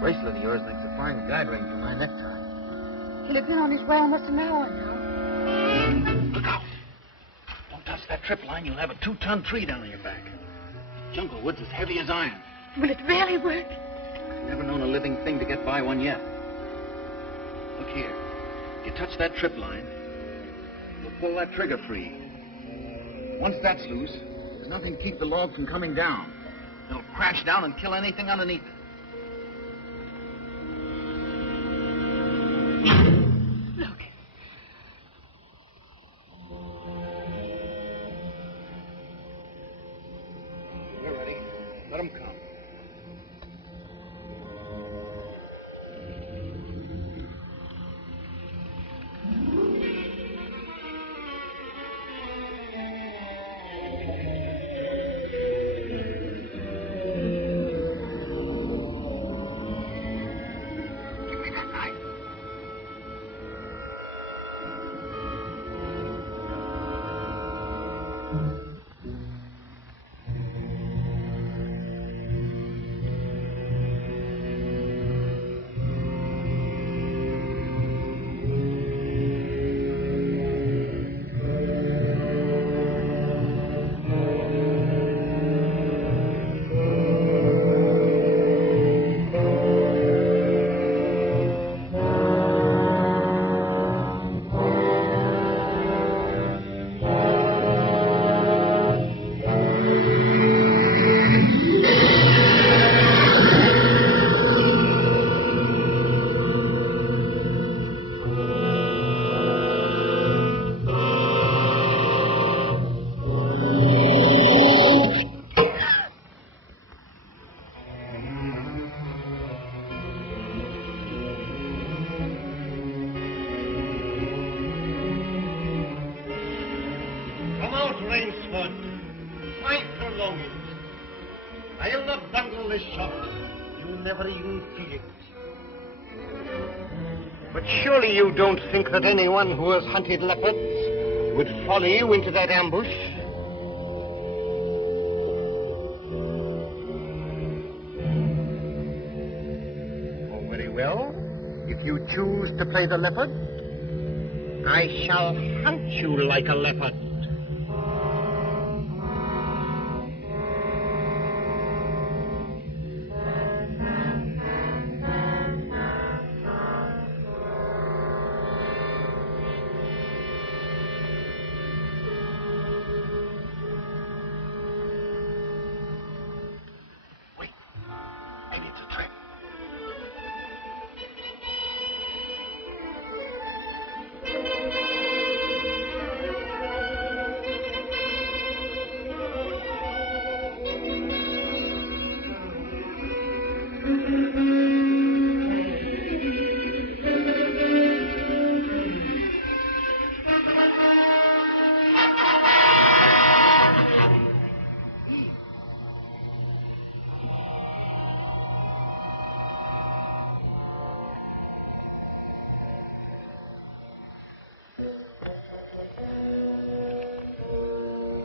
Bracelet of yours makes a fine guide ring for my necktie. He'll have been on his way almost an hour now. Look out. Don't touch that trip line. You'll have a 2-ton tree down on your back. Jungle wood's as heavy as iron. Will it really work? Never known a living thing to get by one yet. Look here. If you touch that trip line, you'll pull that trigger free. Once that's loose, there's nothing to keep the log from coming down. It'll crash down and kill anything underneath it. Look. We're ready. Let them come. Rainsford, my belongings. I'll not bundle this shot. You'll never even feel it. But surely you don't think that anyone who has hunted leopards would follow you into that ambush? Oh, very well. If you choose to play the leopard, I shall hunt you like a leopard.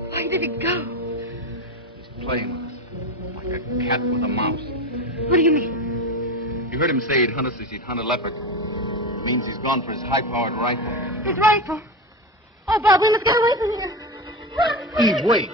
Where did it go? He's playing with us. Like a cat with a mouse. What do you mean? You heard him say he'd hunt us as he'd hunt a leopard. It means he's gone for his high-powered rifle. His rifle. Oh, Bobby, let's get away from here. Run, Eve, wait.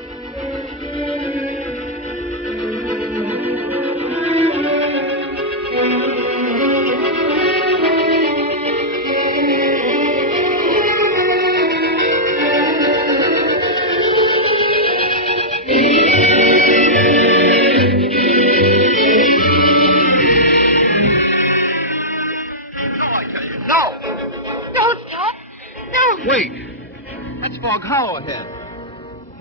Wait! That's Fog Hollow ahead.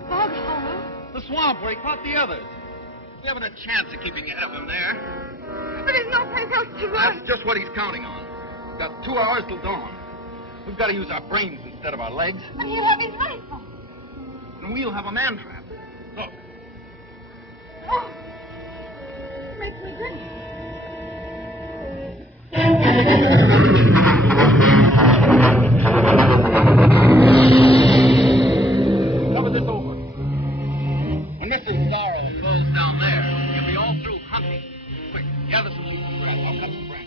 Fog Hollow? The swamp where he caught the others. We haven't a chance of keeping ahead of him there. But there's no place else to run. That's just what he's counting on. We've got 2 hours till dawn. We've got to use our brains instead of our legs. But he'll have his rifle. And we'll have a man trap. Look. Oh. Makes me drink. Cover this over. When Mrs. Zaroff goes down there, you'll be all through hunting. Quick, gather some leaves and grass. I'll cut some branches.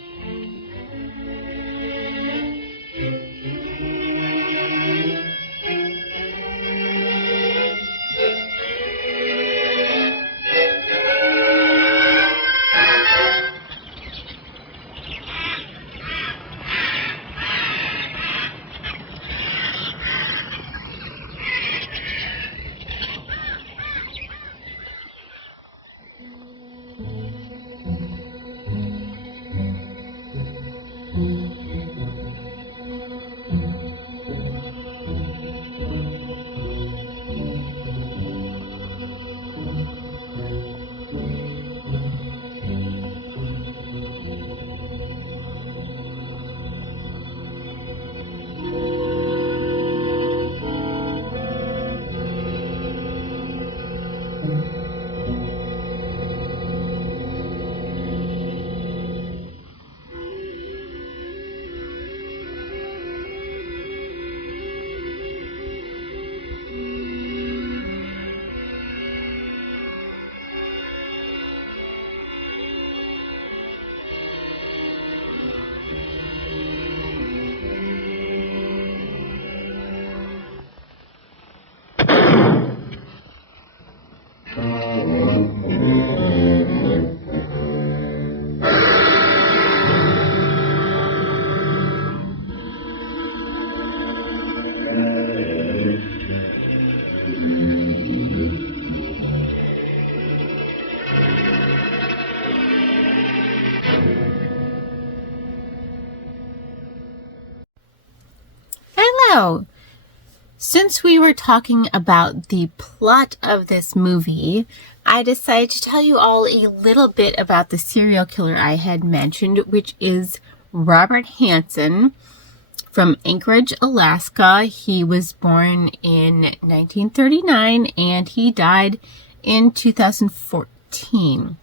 Hello. Since we were talking about the plot of this movie, I decided to tell you all a little bit about the serial killer I had mentioned, which is Robert Hansen from Anchorage, Alaska. He was born in 1939 and he died in 2014.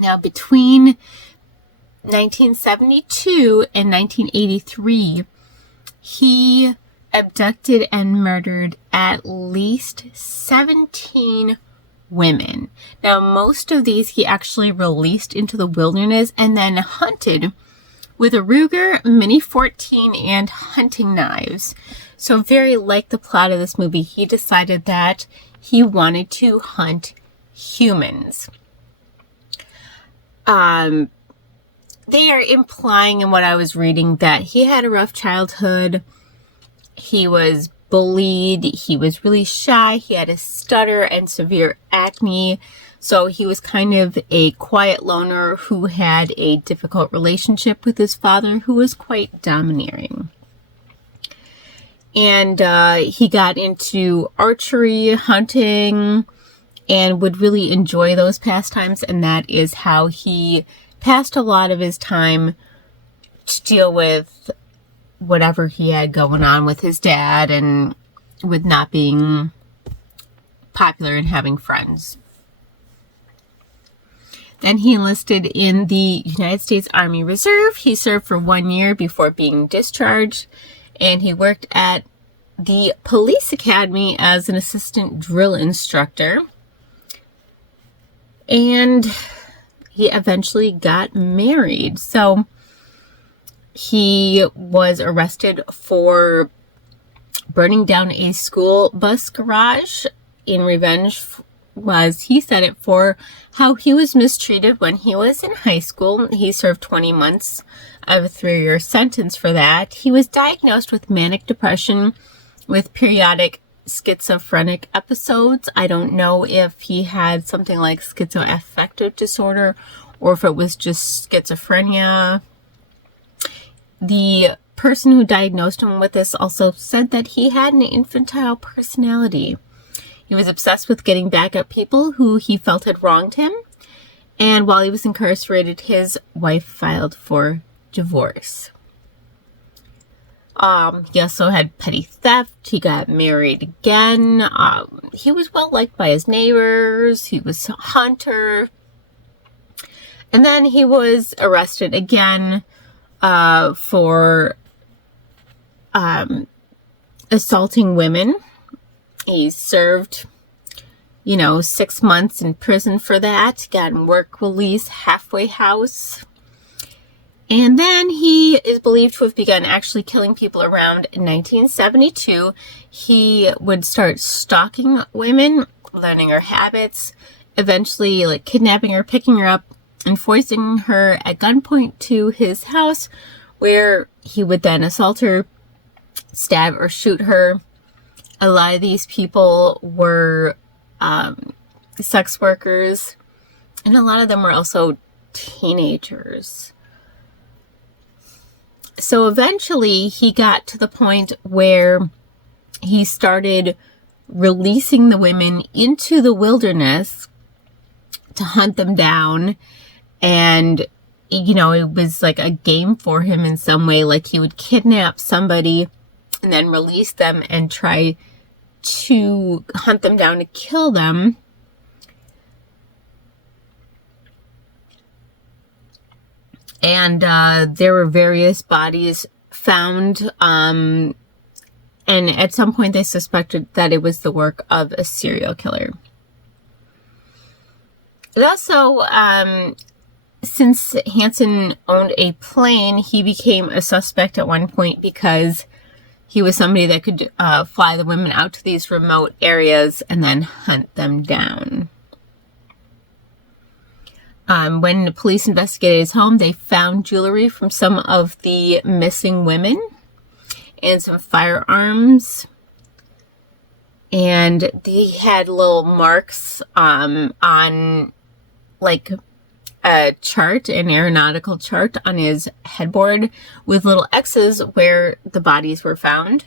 Now, between 1972 and 1983, he abducted and murdered at least 17 women. Now, most of these he actually released into the wilderness and then hunted with a Ruger Mini 14 and hunting knives. So very like the plot of this movie, he decided that he wanted to hunt humans. They are implying in what I was reading that he had a rough childhood. He was bullied. He was really shy. He had a stutter and severe acne. So he was kind of a quiet loner who had a difficult relationship with his father, who was quite domineering. And he got into archery, hunting, and would really enjoy those pastimes. And that is how he passed a lot of his time to deal with whatever he had going on with his dad and with not being popular and having friends. Then he enlisted in the United States Army Reserve. He served for 1 year before being discharged, and he worked at the police academy as an assistant drill instructor. And he eventually got married. So he was arrested for burning down a school bus garage in revenge, was he said it, for how he was mistreated when he was in high school. He served 20 months of a 3-year sentence for that. He was diagnosed with manic depression with periodic schizophrenic episodes. I don't know if he had something like schizoaffective disorder or if it was just schizophrenia. The person who diagnosed him with this also said that he had an infantile personality. He was obsessed with getting back at people who he felt had wronged him. And while he was incarcerated, his wife filed for divorce. He also had petty theft. He got married again. He was well liked by his neighbors. He was a hunter. And then he was arrested again for assaulting women. He served, 6 months in prison for that. Got work release, halfway house. And then he is believed to have begun actually killing people around 1972. He would start stalking women, learning her habits, eventually kidnapping her, picking her up, and forcing her at gunpoint to his house, where he would then assault her, stab or shoot her. A lot of these people were sex workers, and a lot of them were also teenagers. So eventually he got to the point where he started releasing the women into the wilderness to hunt them down. And, it was like a game for him in some way. Like he would kidnap somebody and then release them and try to hunt them down to kill them. And there were various bodies found. And at some point they suspected that it was the work of a serial killer. It also, since Hansen owned a plane, he became a suspect at one point because he was somebody that could fly the women out to these remote areas and then hunt them down. When the police investigated his home, they found jewelry from some of the missing women and some firearms. And they had little marks on a chart, an aeronautical chart on his headboard with little X's where the bodies were found.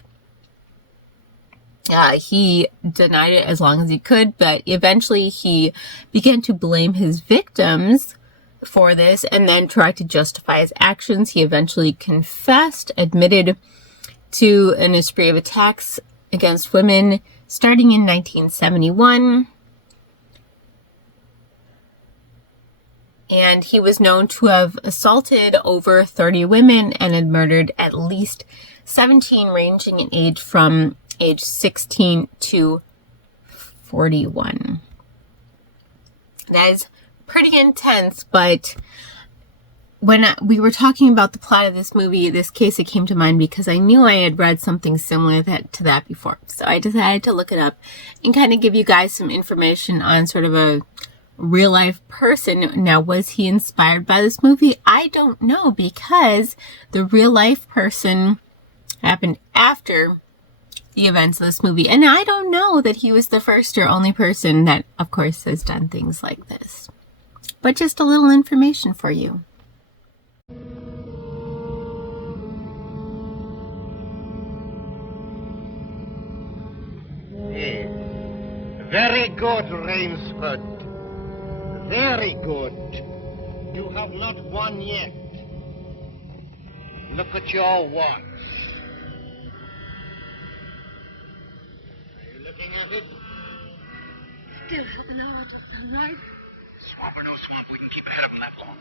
He denied it as long as he could, but eventually he began to blame his victims for this and then tried to justify his actions. He eventually confessed, admitted to an spree of attacks against women starting in 1971. And he was known to have assaulted over 30 women and had murdered at least 17, ranging in age from age 16 to 41. That is pretty intense, but when we were talking about the plot of this movie, this case, it came to mind because I knew I had read something similar to that before. So I decided to look it up and kind of give you guys some information on sort of a real life person. Now, was he inspired by this movie? I don't know, because the real life person happened after the events of this movie. And I don't know that he was the first or only person that, of course, has done things like this. But just a little information for you. Yes. Very good, Rainsford. Very good. You have not won yet. Look at your watch. Are you looking at it? Still holding on. I'm right. Swamp or no swamp, we can keep ahead of them that long.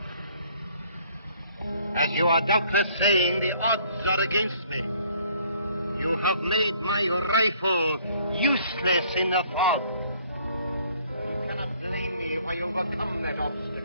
As you are doubtless saying, the odds are against me. You have made my rifle useless in the fog. You cannot blame me for you overcome me. obstacle.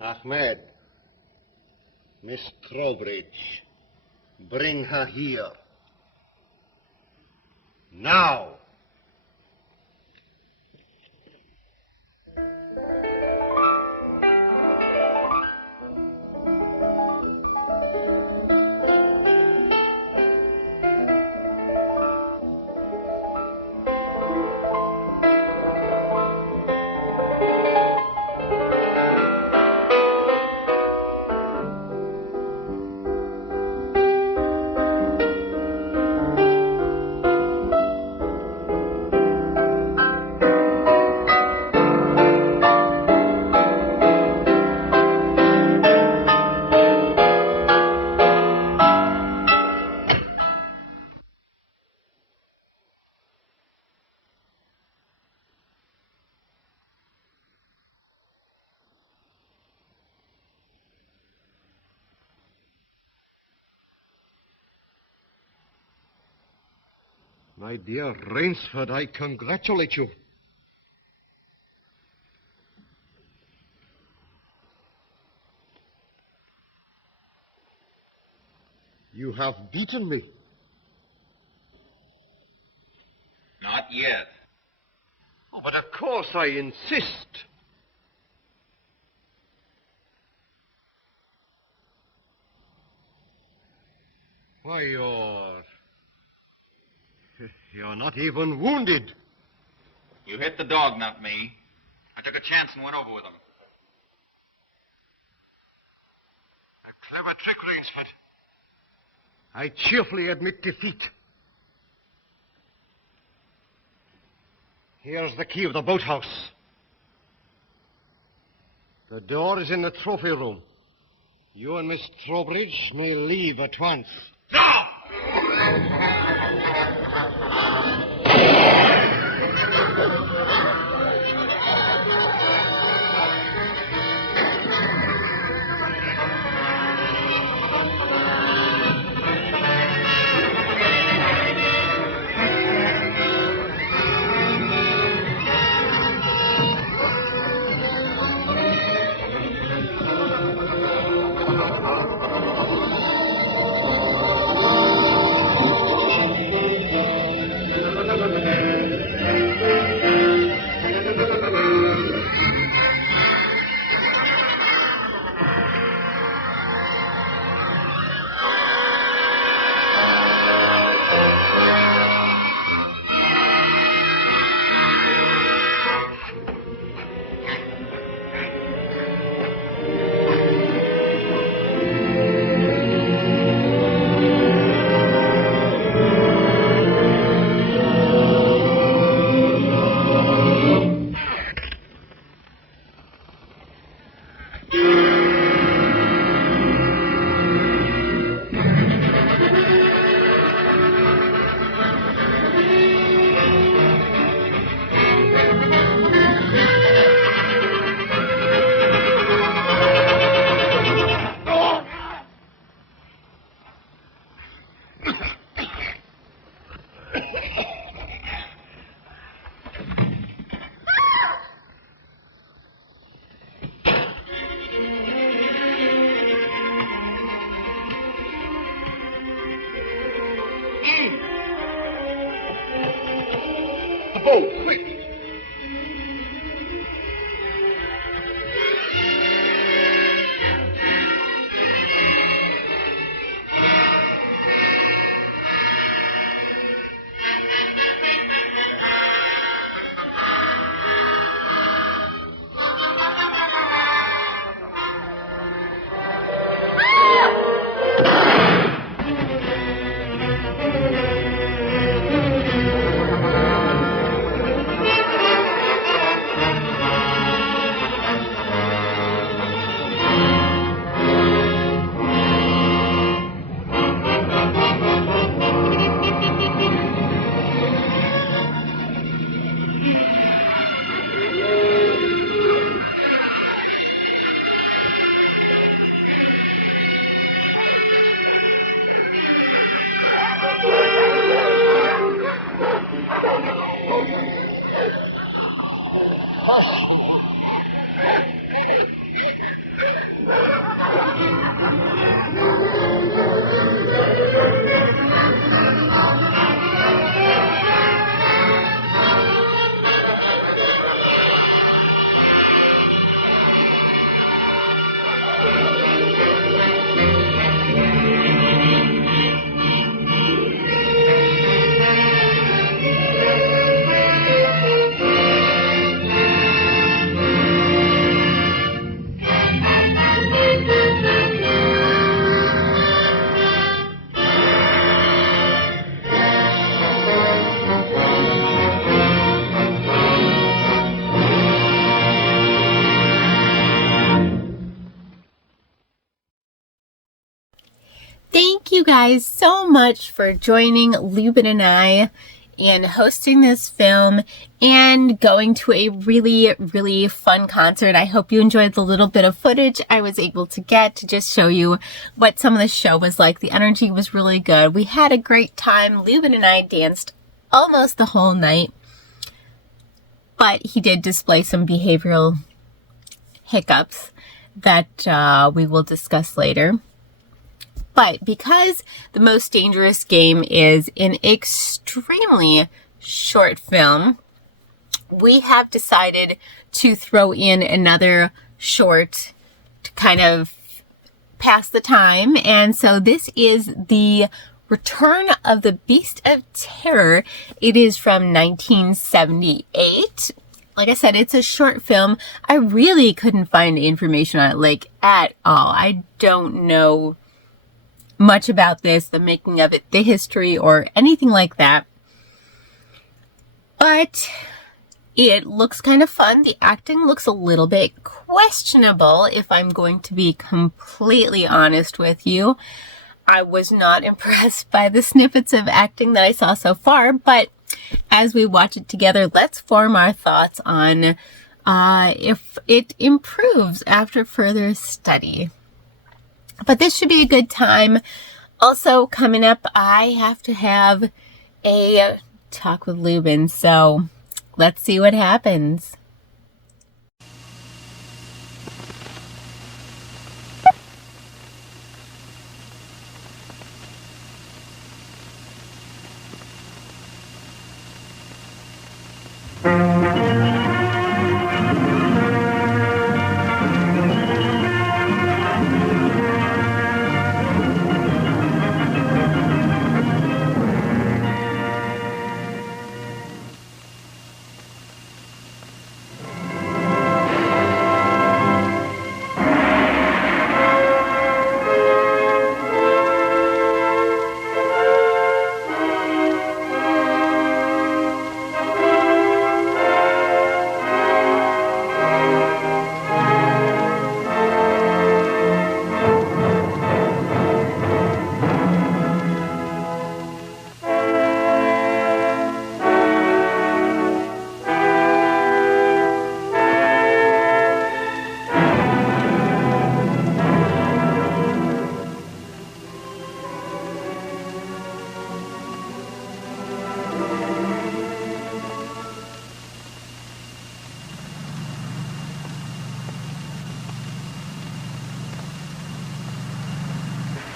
Ahmed, Miss Towbridge, bring her here. Now. My dear Rainsford, I congratulate you. You have beaten me. Not yet. Oh, but of course I insist. Why, you're not even wounded. You hit the dog, not me. I took a chance and went over with him. A clever trick, Rainsford. I cheerfully admit defeat. Here's the key of the boathouse. The door is in the trophy room. You and Miss Towbridge may leave at once. boat, quick! Thank you guys so much for joining Lubin and I in hosting this film and going to a really, really fun concert. I hope you enjoyed the little bit of footage I was able to get to just show you what some of the show was like. The energy was really good. We had a great time. Lubin and I danced almost the whole night, but he did display some behavioral hiccups that we will discuss later. But because The Most Dangerous Game is an extremely short film, we have decided to throw in another short to kind of pass the time. And so this is The Return of the Beast of Terror. It is from 1978. Like I said, it's a short film. I really couldn't find information on it, like, at all. I don't know much about this, the making of it, the history, or anything like that. But it looks kind of fun. The acting looks a little bit questionable, if I'm going to be completely honest with you. I was not impressed by the snippets of acting that I saw so far, but as we watch it together, let's form our thoughts on if it improves after further study. But this should be a good time. Also, coming up, I have to have a talk with Lubin, so let's see what happens.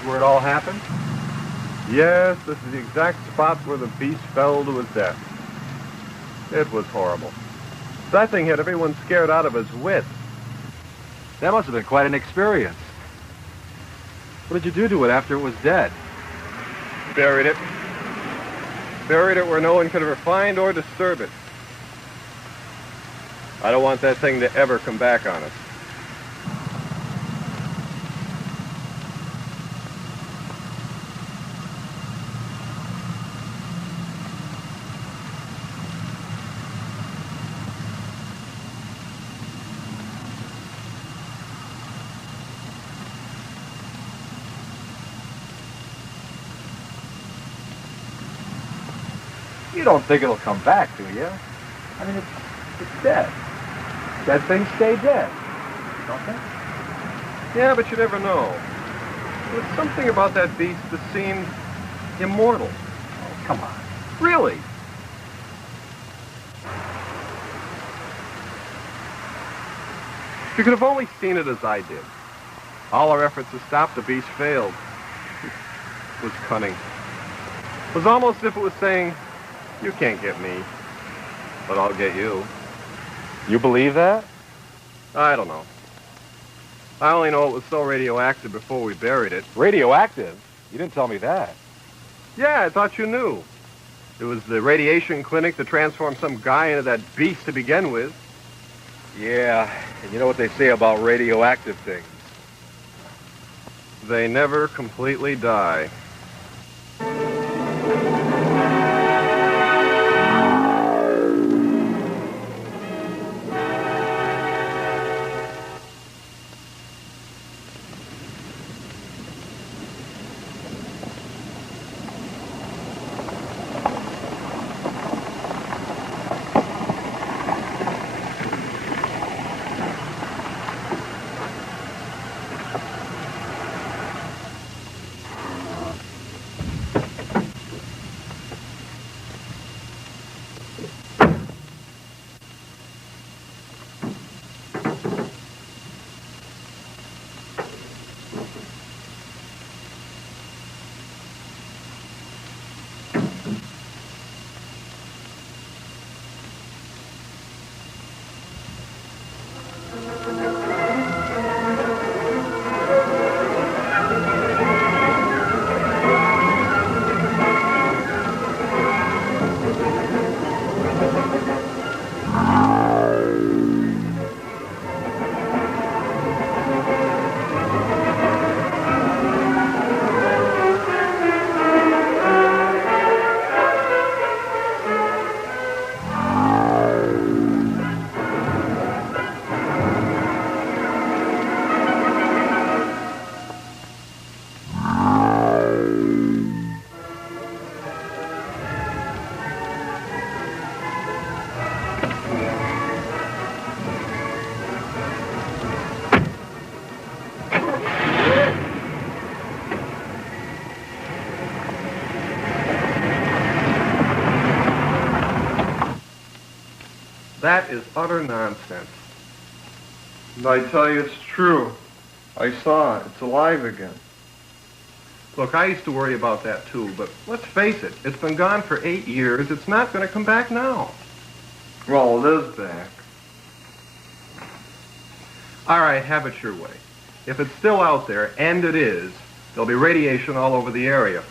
Where it all happened? Yes, this is the exact spot where the beast fell to his death. It was horrible. That thing had everyone scared out of his wits. That must have been quite an experience. What did you do to it after it was dead? Buried it. Buried it where no one could ever find or disturb it. I don't want that thing to ever come back on us. You don't think it'll come back, do you? I mean, it's dead. Dead things stay dead, don't they? Yeah, but you never know. There was something about that beast that seemed immortal. Oh, come on. Really? If you could have only seen it as I did. All our efforts to stop the beast failed. It was cunning. It was almost as if it was saying, you can't get me, but I'll get you. You believe that? I don't know. I only know it was so radioactive before we buried it. Radioactive? You didn't tell me that. Yeah, I thought you knew. It was the radiation clinic that transformed some guy into that beast to begin with. Yeah, and you know what they say about radioactive things? They never completely die. That is utter nonsense. And I tell you it's true. I saw it. It's alive again. Look, I used to worry about that too, but let's face it, it's been gone for 8 years. It's not going to come back now. Well, it is back. All right, have it your way. If it's still out there, and it is, there'll be radiation all over the area.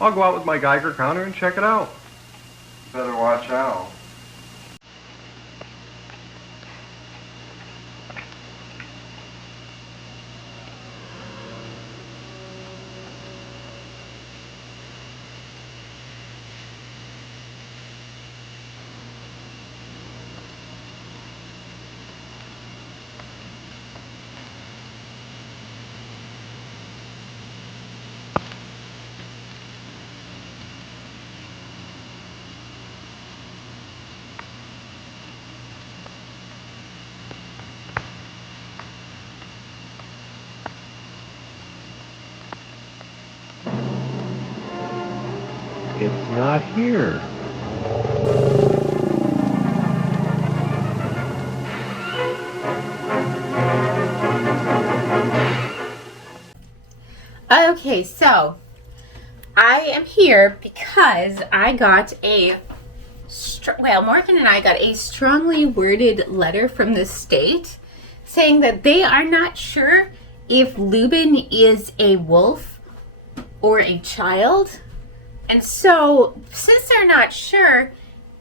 I'll go out with my Geiger counter and check it out. Better watch out. It's not here. Okay, so I am here because I got Morgan and I got a strongly worded letter from the state saying that they are not sure if Lubin is a wolf or a child. And so, since they're not sure,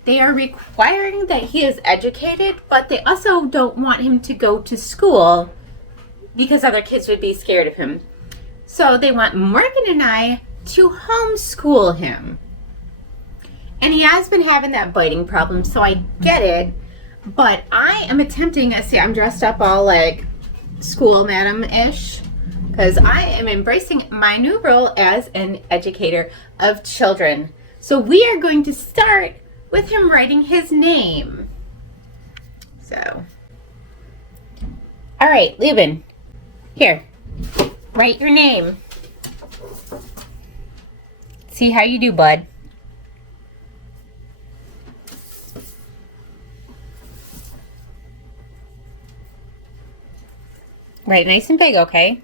they are requiring that he is educated, but they also don't want him to go to school because other kids would be scared of him. So they want Morgan and I to homeschool him. And he has been having that biting problem, so I get it. But I am attempting, see, I'm dressed up all like school madam-ish, because I am embracing my new role as an educator of children. So we are going to start with him writing his name. So, all right, Lubin, here, write your name. See how you do, bud. Write nice and big, okay?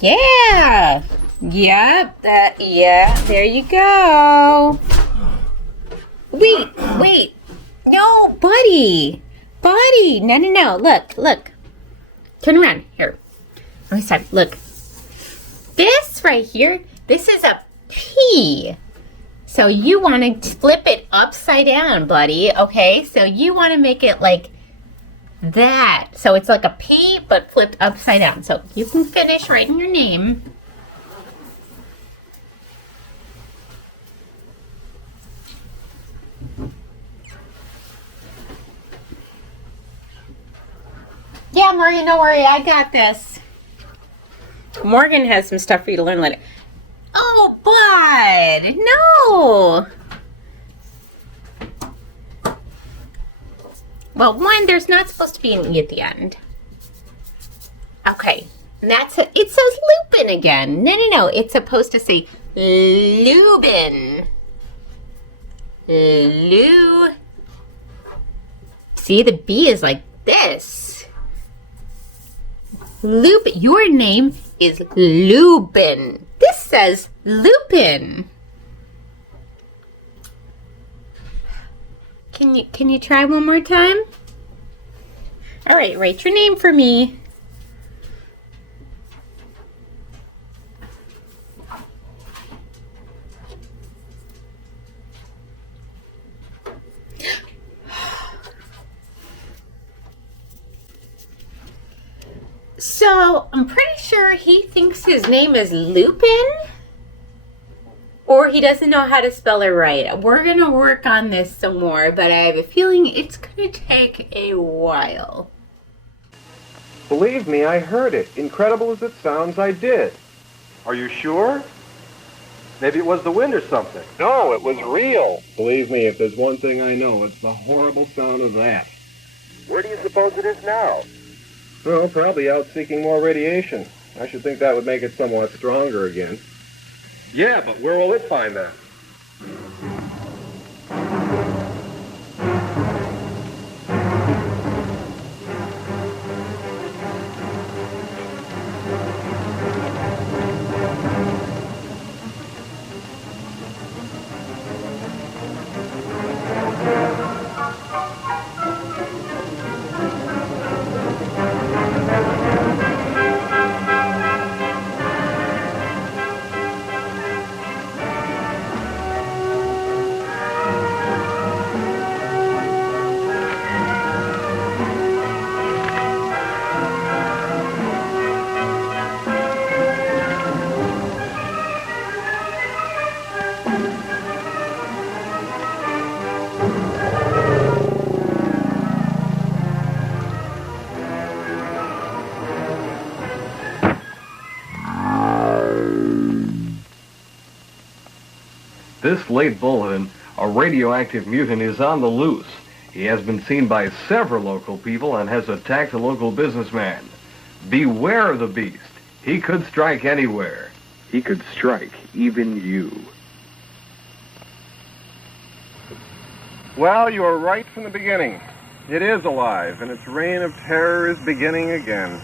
Yeah. Yep. Yeah. There you go. Wait. No, buddy. No. Look. Turn around. Here. Let me start. Look. This right here, this is a P. So you want to flip it upside down, buddy. Okay? So you want to make it like that. So it's like a P, but flipped upside down. So you can finish writing your name. Yeah, Morgan, don't worry. I got this. Morgan has some stuff for you to learn later. Oh, bud. No. Well, one, there's not supposed to be an E at the end. Okay. And it says Lupin again. No. It's supposed to say Lubin. See, the B is like this. Lupin. Your name is Lubin. This says Lupin. Can you try one more time? All right, write your name for me. So, I'm pretty sure he thinks his name is Lupin. Or he doesn't know how to spell it right. We're going to work on this some more, but I have a feeling it's going to take a while. Believe me, I heard it. Incredible as it sounds, I did. Are you sure? Maybe it was the wind or something. No, it was real. Believe me, if there's one thing I know, it's the horrible sound of that. Where do you suppose it is now? Well, probably out seeking more radiation. I should think that would make it somewhat stronger again. Yeah, but where will it find that? This late bulletin, a radioactive mutant is on the loose. He has been seen by several local people and has attacked a local businessman. Beware of the beast. He could strike anywhere. He could strike even you. Well, you were right from the beginning. It is alive, and its reign of terror is beginning again.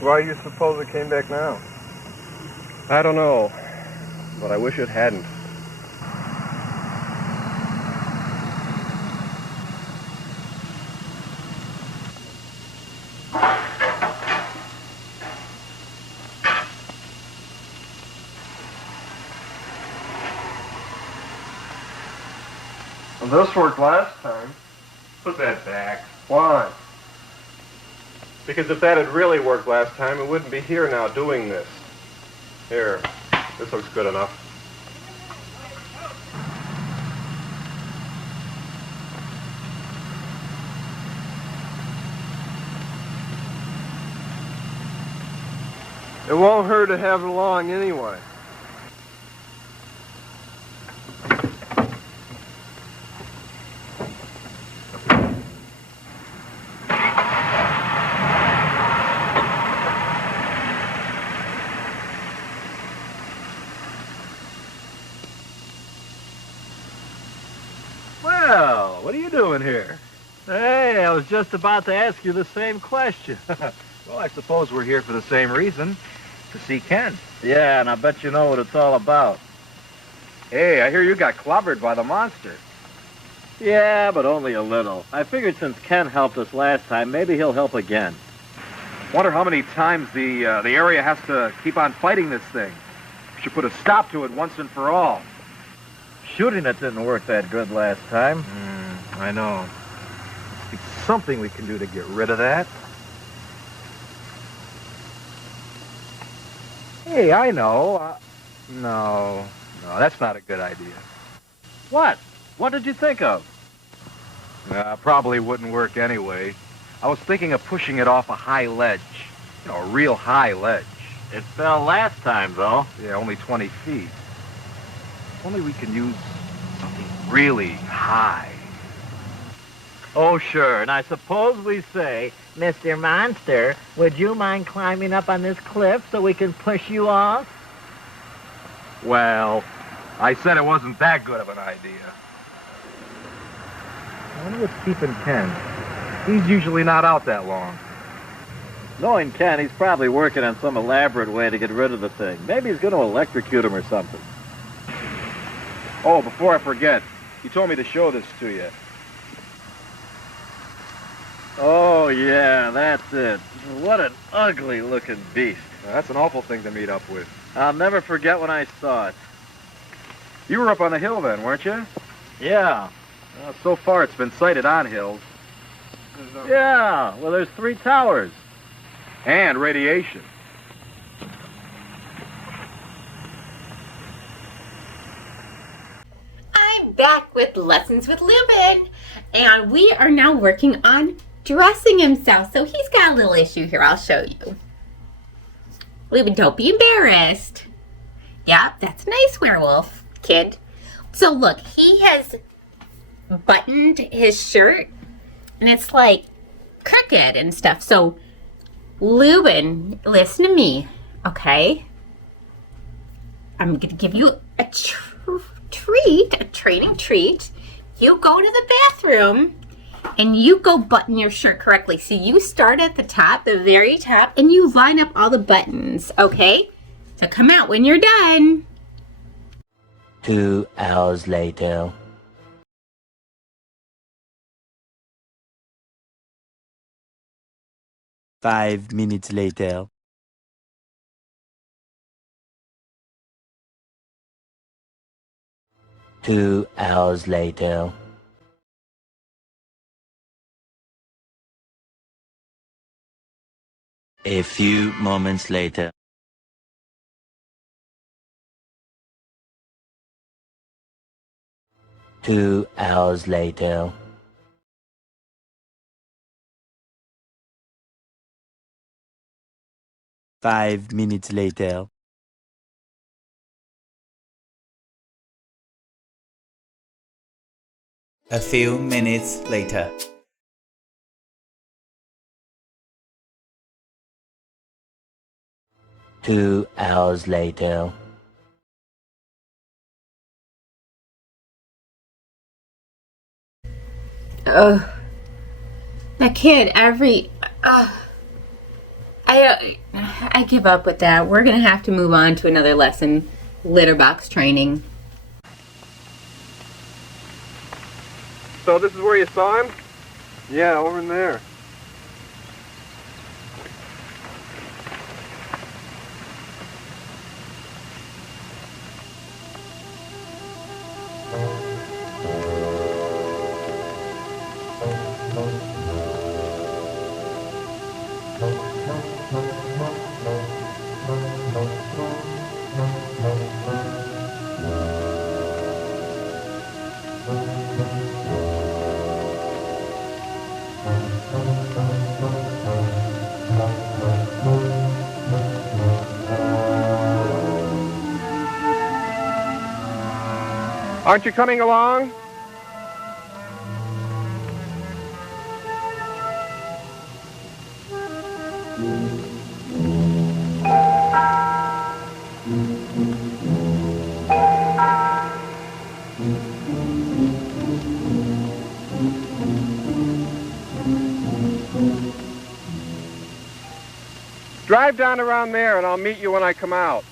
Why do you suppose it came back now? I don't know, but I wish it hadn't. Well, this worked last time. Put that back. Why? Because if that had really worked last time, it wouldn't be here now doing this. Here, this looks good enough. It won't hurt to have it along anyway. Well, what are you doing here? Hey, I was just about to ask you the same question. Well, I suppose we're here for the same reason, to see Ken. Yeah, and I bet you know what it's all about. Hey, I hear you got clobbered by the monster. Yeah, but only a little. I figured since Ken helped us last time, maybe he'll help again. Wonder how many times the area has to keep on fighting this thing. We should put a stop to it once and for all. Shooting it didn't work that good last time. I know. Must be something we can do to get rid of that. Hey, I know. No, that's not a good idea. What? What did you think of? Probably wouldn't work anyway. I was thinking of pushing it off a high ledge. You know, a real high ledge. It fell last time, though. Yeah, only 20 feet. Only we can use something really high. Oh, sure. And I suppose we say, Mr. Monster, would you mind climbing up on this cliff so we can push you off? Well, I said it wasn't that good of an idea. I wonder what's keeping Ken. He's usually not out that long. Knowing Ken, he's probably working on some elaborate way to get rid of the thing. Maybe he's going to electrocute him or something. Oh, before I forget, he told me to show this to you. Oh, yeah, that's it. What an ugly-looking beast. That's an awful thing to meet up with. I'll never forget when I saw it. You were up on the hill then, weren't you? Yeah. Well, so far it's been sighted on hills. Yeah, well, there's 3 towers. And radiation. I'm back with Lessons with Lubin, and we are now working on dressing himself. So he's got a little issue here. I'll show you. Lubin, don't be embarrassed. Yep, that's a nice werewolf, kid. So look, he has buttoned his shirt, and it's like crooked and stuff. So Lubin, listen to me, okay? I'm going to give you a treat, a training treat. You go to the bathroom and you go button your shirt correctly. So you start at the top, the very top, and you line up all the buttons, okay? So come out when you're done. 2 hours later. Five minutes later. Two hours later. A few moments later. Two hours later. Five minutes later. A few minutes later. 2 hours later. Ugh. That kid, I give up with that. We're going to have to move on to another lesson. Litter box training. So this is where you saw him? Yeah, over in there. Aren't you coming along? Drive down around there and I'll meet you when I come out.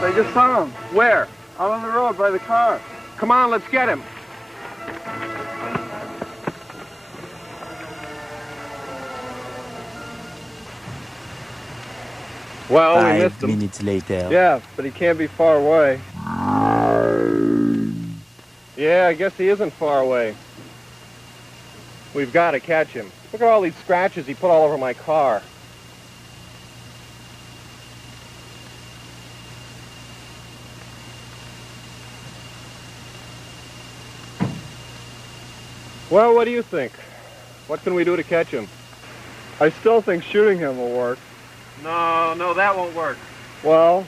I just saw him. Where? Out on the road by the car. Come on, let's get him. Well, we missed 5 him. minutes later. Yeah, but he can't be far away. Yeah, I guess he isn't far away. We've got to catch him. Look at all these scratches he put all over my car. Well, what do you think? What can we do to catch him? I still think shooting him will work. No, that won't work. Well,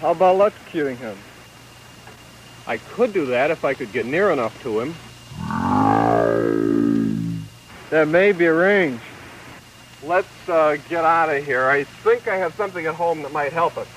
how about electrocuting him? I could do that if I could get near enough to him. That may be arranged. Let's get out of here. I think I have something at home that might help us.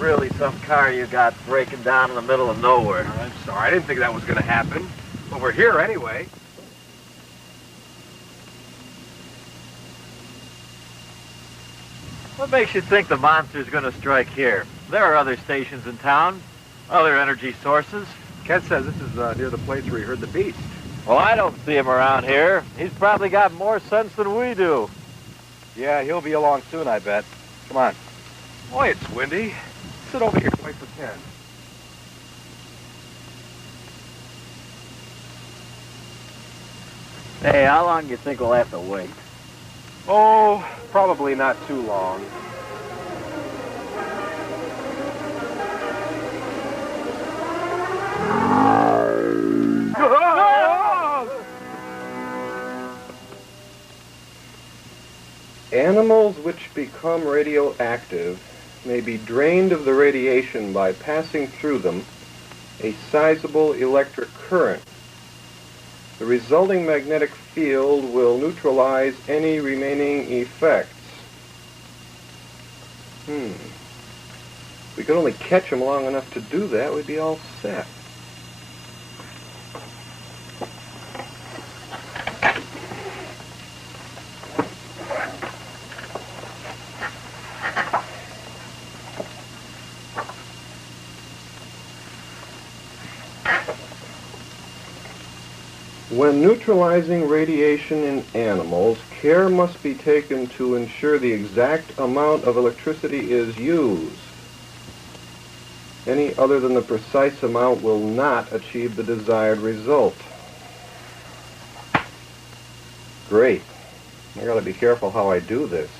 Really some car you got breaking down in the middle of nowhere. I'm sorry, I didn't think that was going to happen. But we're here anyway. What makes you think the monster's going to strike here? There are other stations in town, other energy sources. Ken says this is near the place where he heard the beast. Well, I don't see him around here. He's probably got more sense than we do. Yeah, he'll be along soon, I bet. Come on. Boy, it's windy. Sit over here and wait for Ken. Hey, how long do you think we'll have to wait? Oh, probably not too long. Animals which become radioactive may be drained of the radiation by passing through them a sizable electric current. The resulting magnetic field will neutralize any remaining effects. If we could only catch them long enough to do that, we'd be all set. When neutralizing radiation in animals, care must be taken to ensure the exact amount of electricity is used. Any other than the precise amount will not achieve the desired result. Great. I gotta be careful how I do this.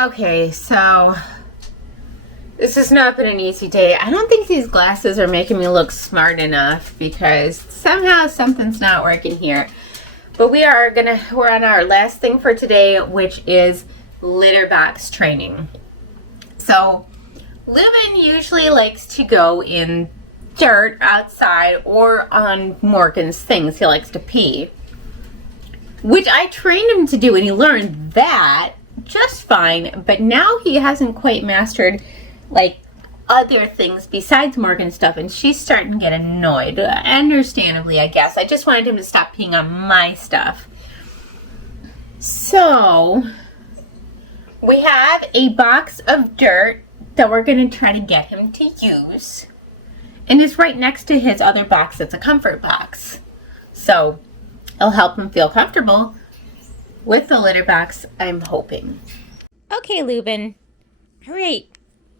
Okay, so this has not been an easy day. I don't think these glasses are making me look smart enough because somehow something's not working here. But we're on our last thing for today, which is litter box training. So Lubin usually likes to go in dirt outside or on Morgan's things. He likes to pee, which I trained him to do, and he learned that just fine, but now he hasn't quite mastered like other things besides Morgan stuff, and she's starting to get annoyed, understandably, I guess. I just wanted him to stop peeing on my stuff. So we have a box of dirt that we're going to try to get him to use, and it's right next to his other box. It's a comfort box, so it'll help him feel comfortable with the litter box, I'm hoping. Okay, Lubin. All right.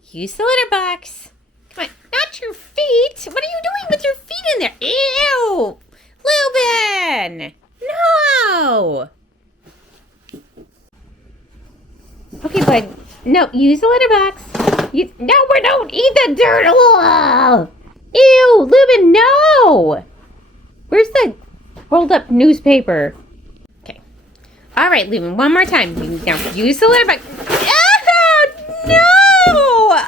Use the litter box. Come on. Not your feet. What are you doing with your feet in there? Ew. Lubin. No. Okay, bud. No, use the litter box. No, we don't eat the dirt. Ugh. Ew, Lubin, no. Where's the rolled up newspaper? All right, Lubin, one more time. Now use the litter box. Oh, no!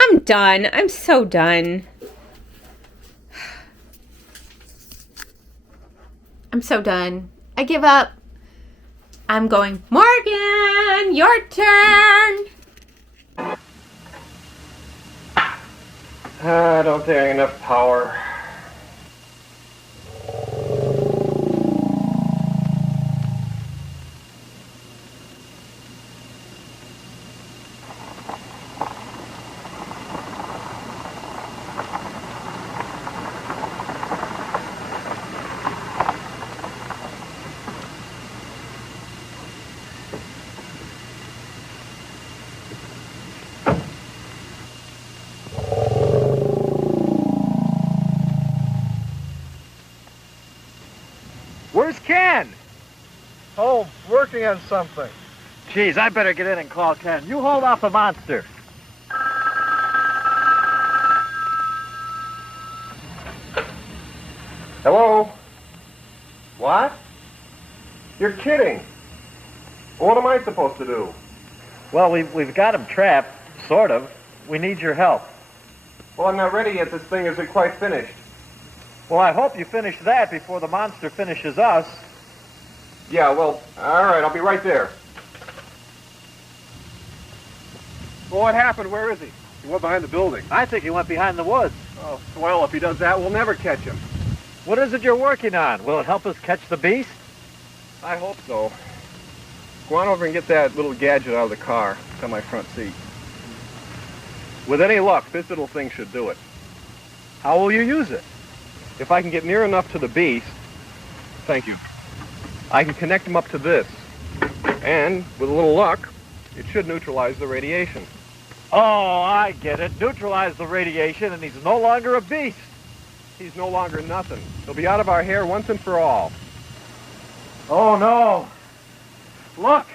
I'm done. I'm so done. I'm so done. I give up. I'm going, Morgan, your turn. I don't think I have enough power. Where's Ken? Oh, working on something. Geez, I better get in and call Ken. You hold off the monster. Hello? What? You're kidding. What am I supposed to do? Well, we've got him trapped, sort of. We need your help. Well, I'm not ready yet. This thing isn't quite finished. Well, I hope you finish that before the monster finishes us. Yeah, well, all right, I'll be right there. Well, what happened? Where is he? He went behind the building. I think he went behind the woods. Oh, well, if he does that, we'll never catch him. What is it you're working on? Will it help us catch the beast? I hope so. Go on over and get that little gadget out of the car. It's on my front seat. With any luck, this little thing should do it. How will you use it? If I can get near enough to the beast, thank you, I can connect him up to this. And, with a little luck, it should neutralize the radiation. Oh, I get it. Neutralize the radiation and he's no longer a beast. He's no longer nothing. He'll be out of our hair once and for all. Oh, no. Look.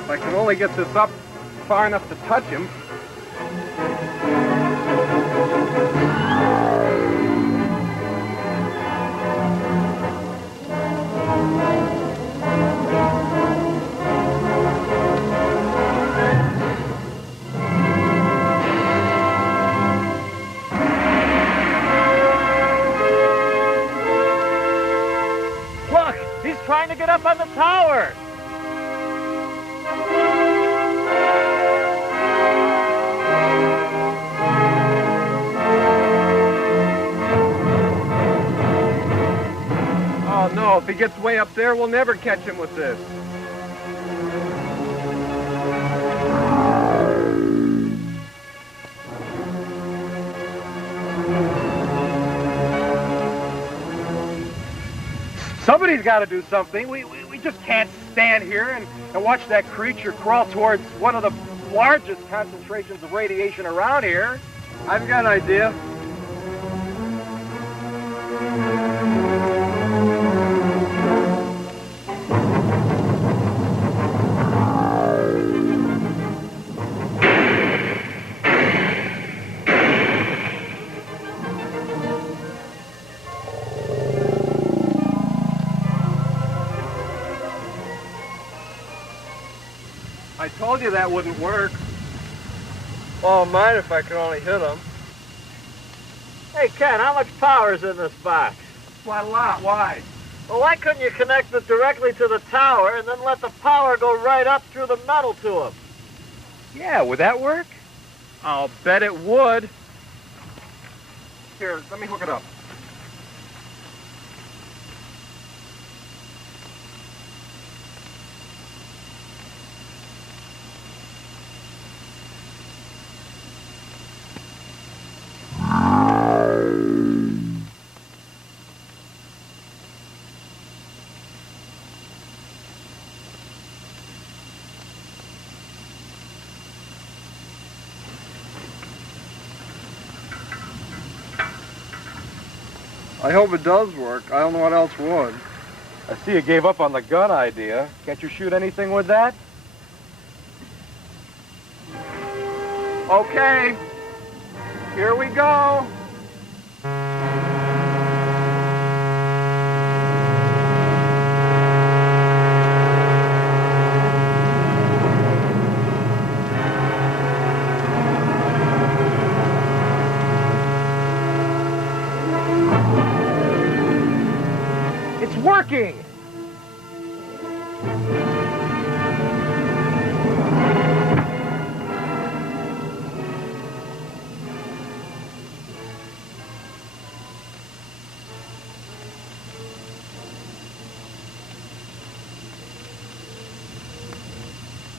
If I can only get this up far enough to touch him. Look, he's trying to get up on the tower. Oh, no, if he gets way up there, we'll never catch him with this. Somebody's got to do something. We just can't stand here and watch that creature crawl towards one of the largest concentrations of radiation around here. I've got an idea. I told you that wouldn't work. Well, mine if I could only hit him. Hey, Ken, how much power is in this box? Why, a lot. Why? Well, why couldn't you connect it directly to the tower and then let the power go right up through the metal to him? Yeah, would that work? I'll bet it would. Here, let me hook it up. I hope it does work. I don't know what else would. I see you gave up on the gun idea. Can't you shoot anything with that? Okay. Here we go. It's working!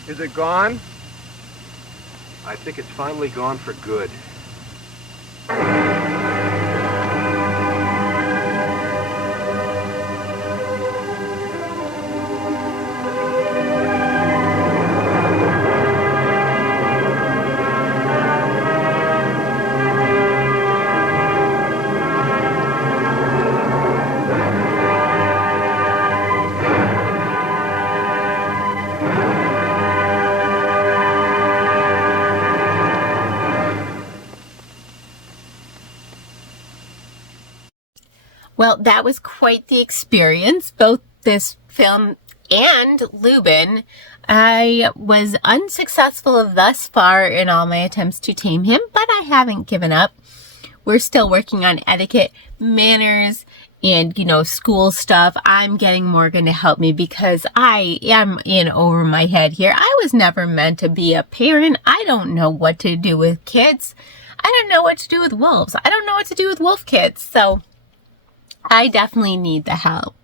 Is it gone? I think it's finally gone for good. Well, that was quite the experience, both this film and Lubin. I was unsuccessful thus far in all my attempts to tame him, but I haven't given up. We're still working on etiquette, manners, and, school stuff, I'm getting Morgan to help me because I am in over my head here. I was never meant to be a parent. I don't know what to do with kids. I don't know what to do with wolves. I don't know what to do with wolf kids. So I definitely need the help.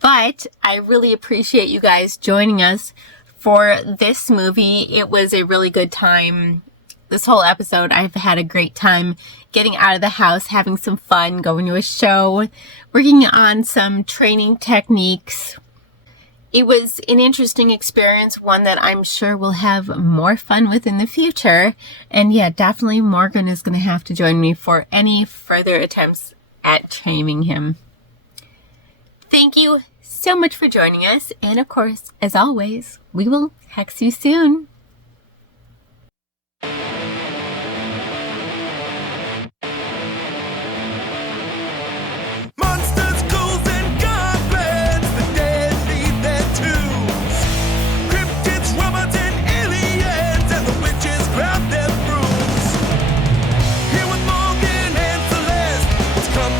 But I really appreciate you guys joining us for this movie. It was a really good time. This whole episode, I've had a great time getting out of the house, having some fun, going to a show, working on some training techniques. It was an interesting experience, one that I'm sure we'll have more fun with in the future. And yeah, definitely Morgan is going to have to join me for any further attempts at taming him. Thank you so much for joining us. And of course, as always, we will hex you soon.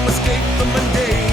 Escape the mundane.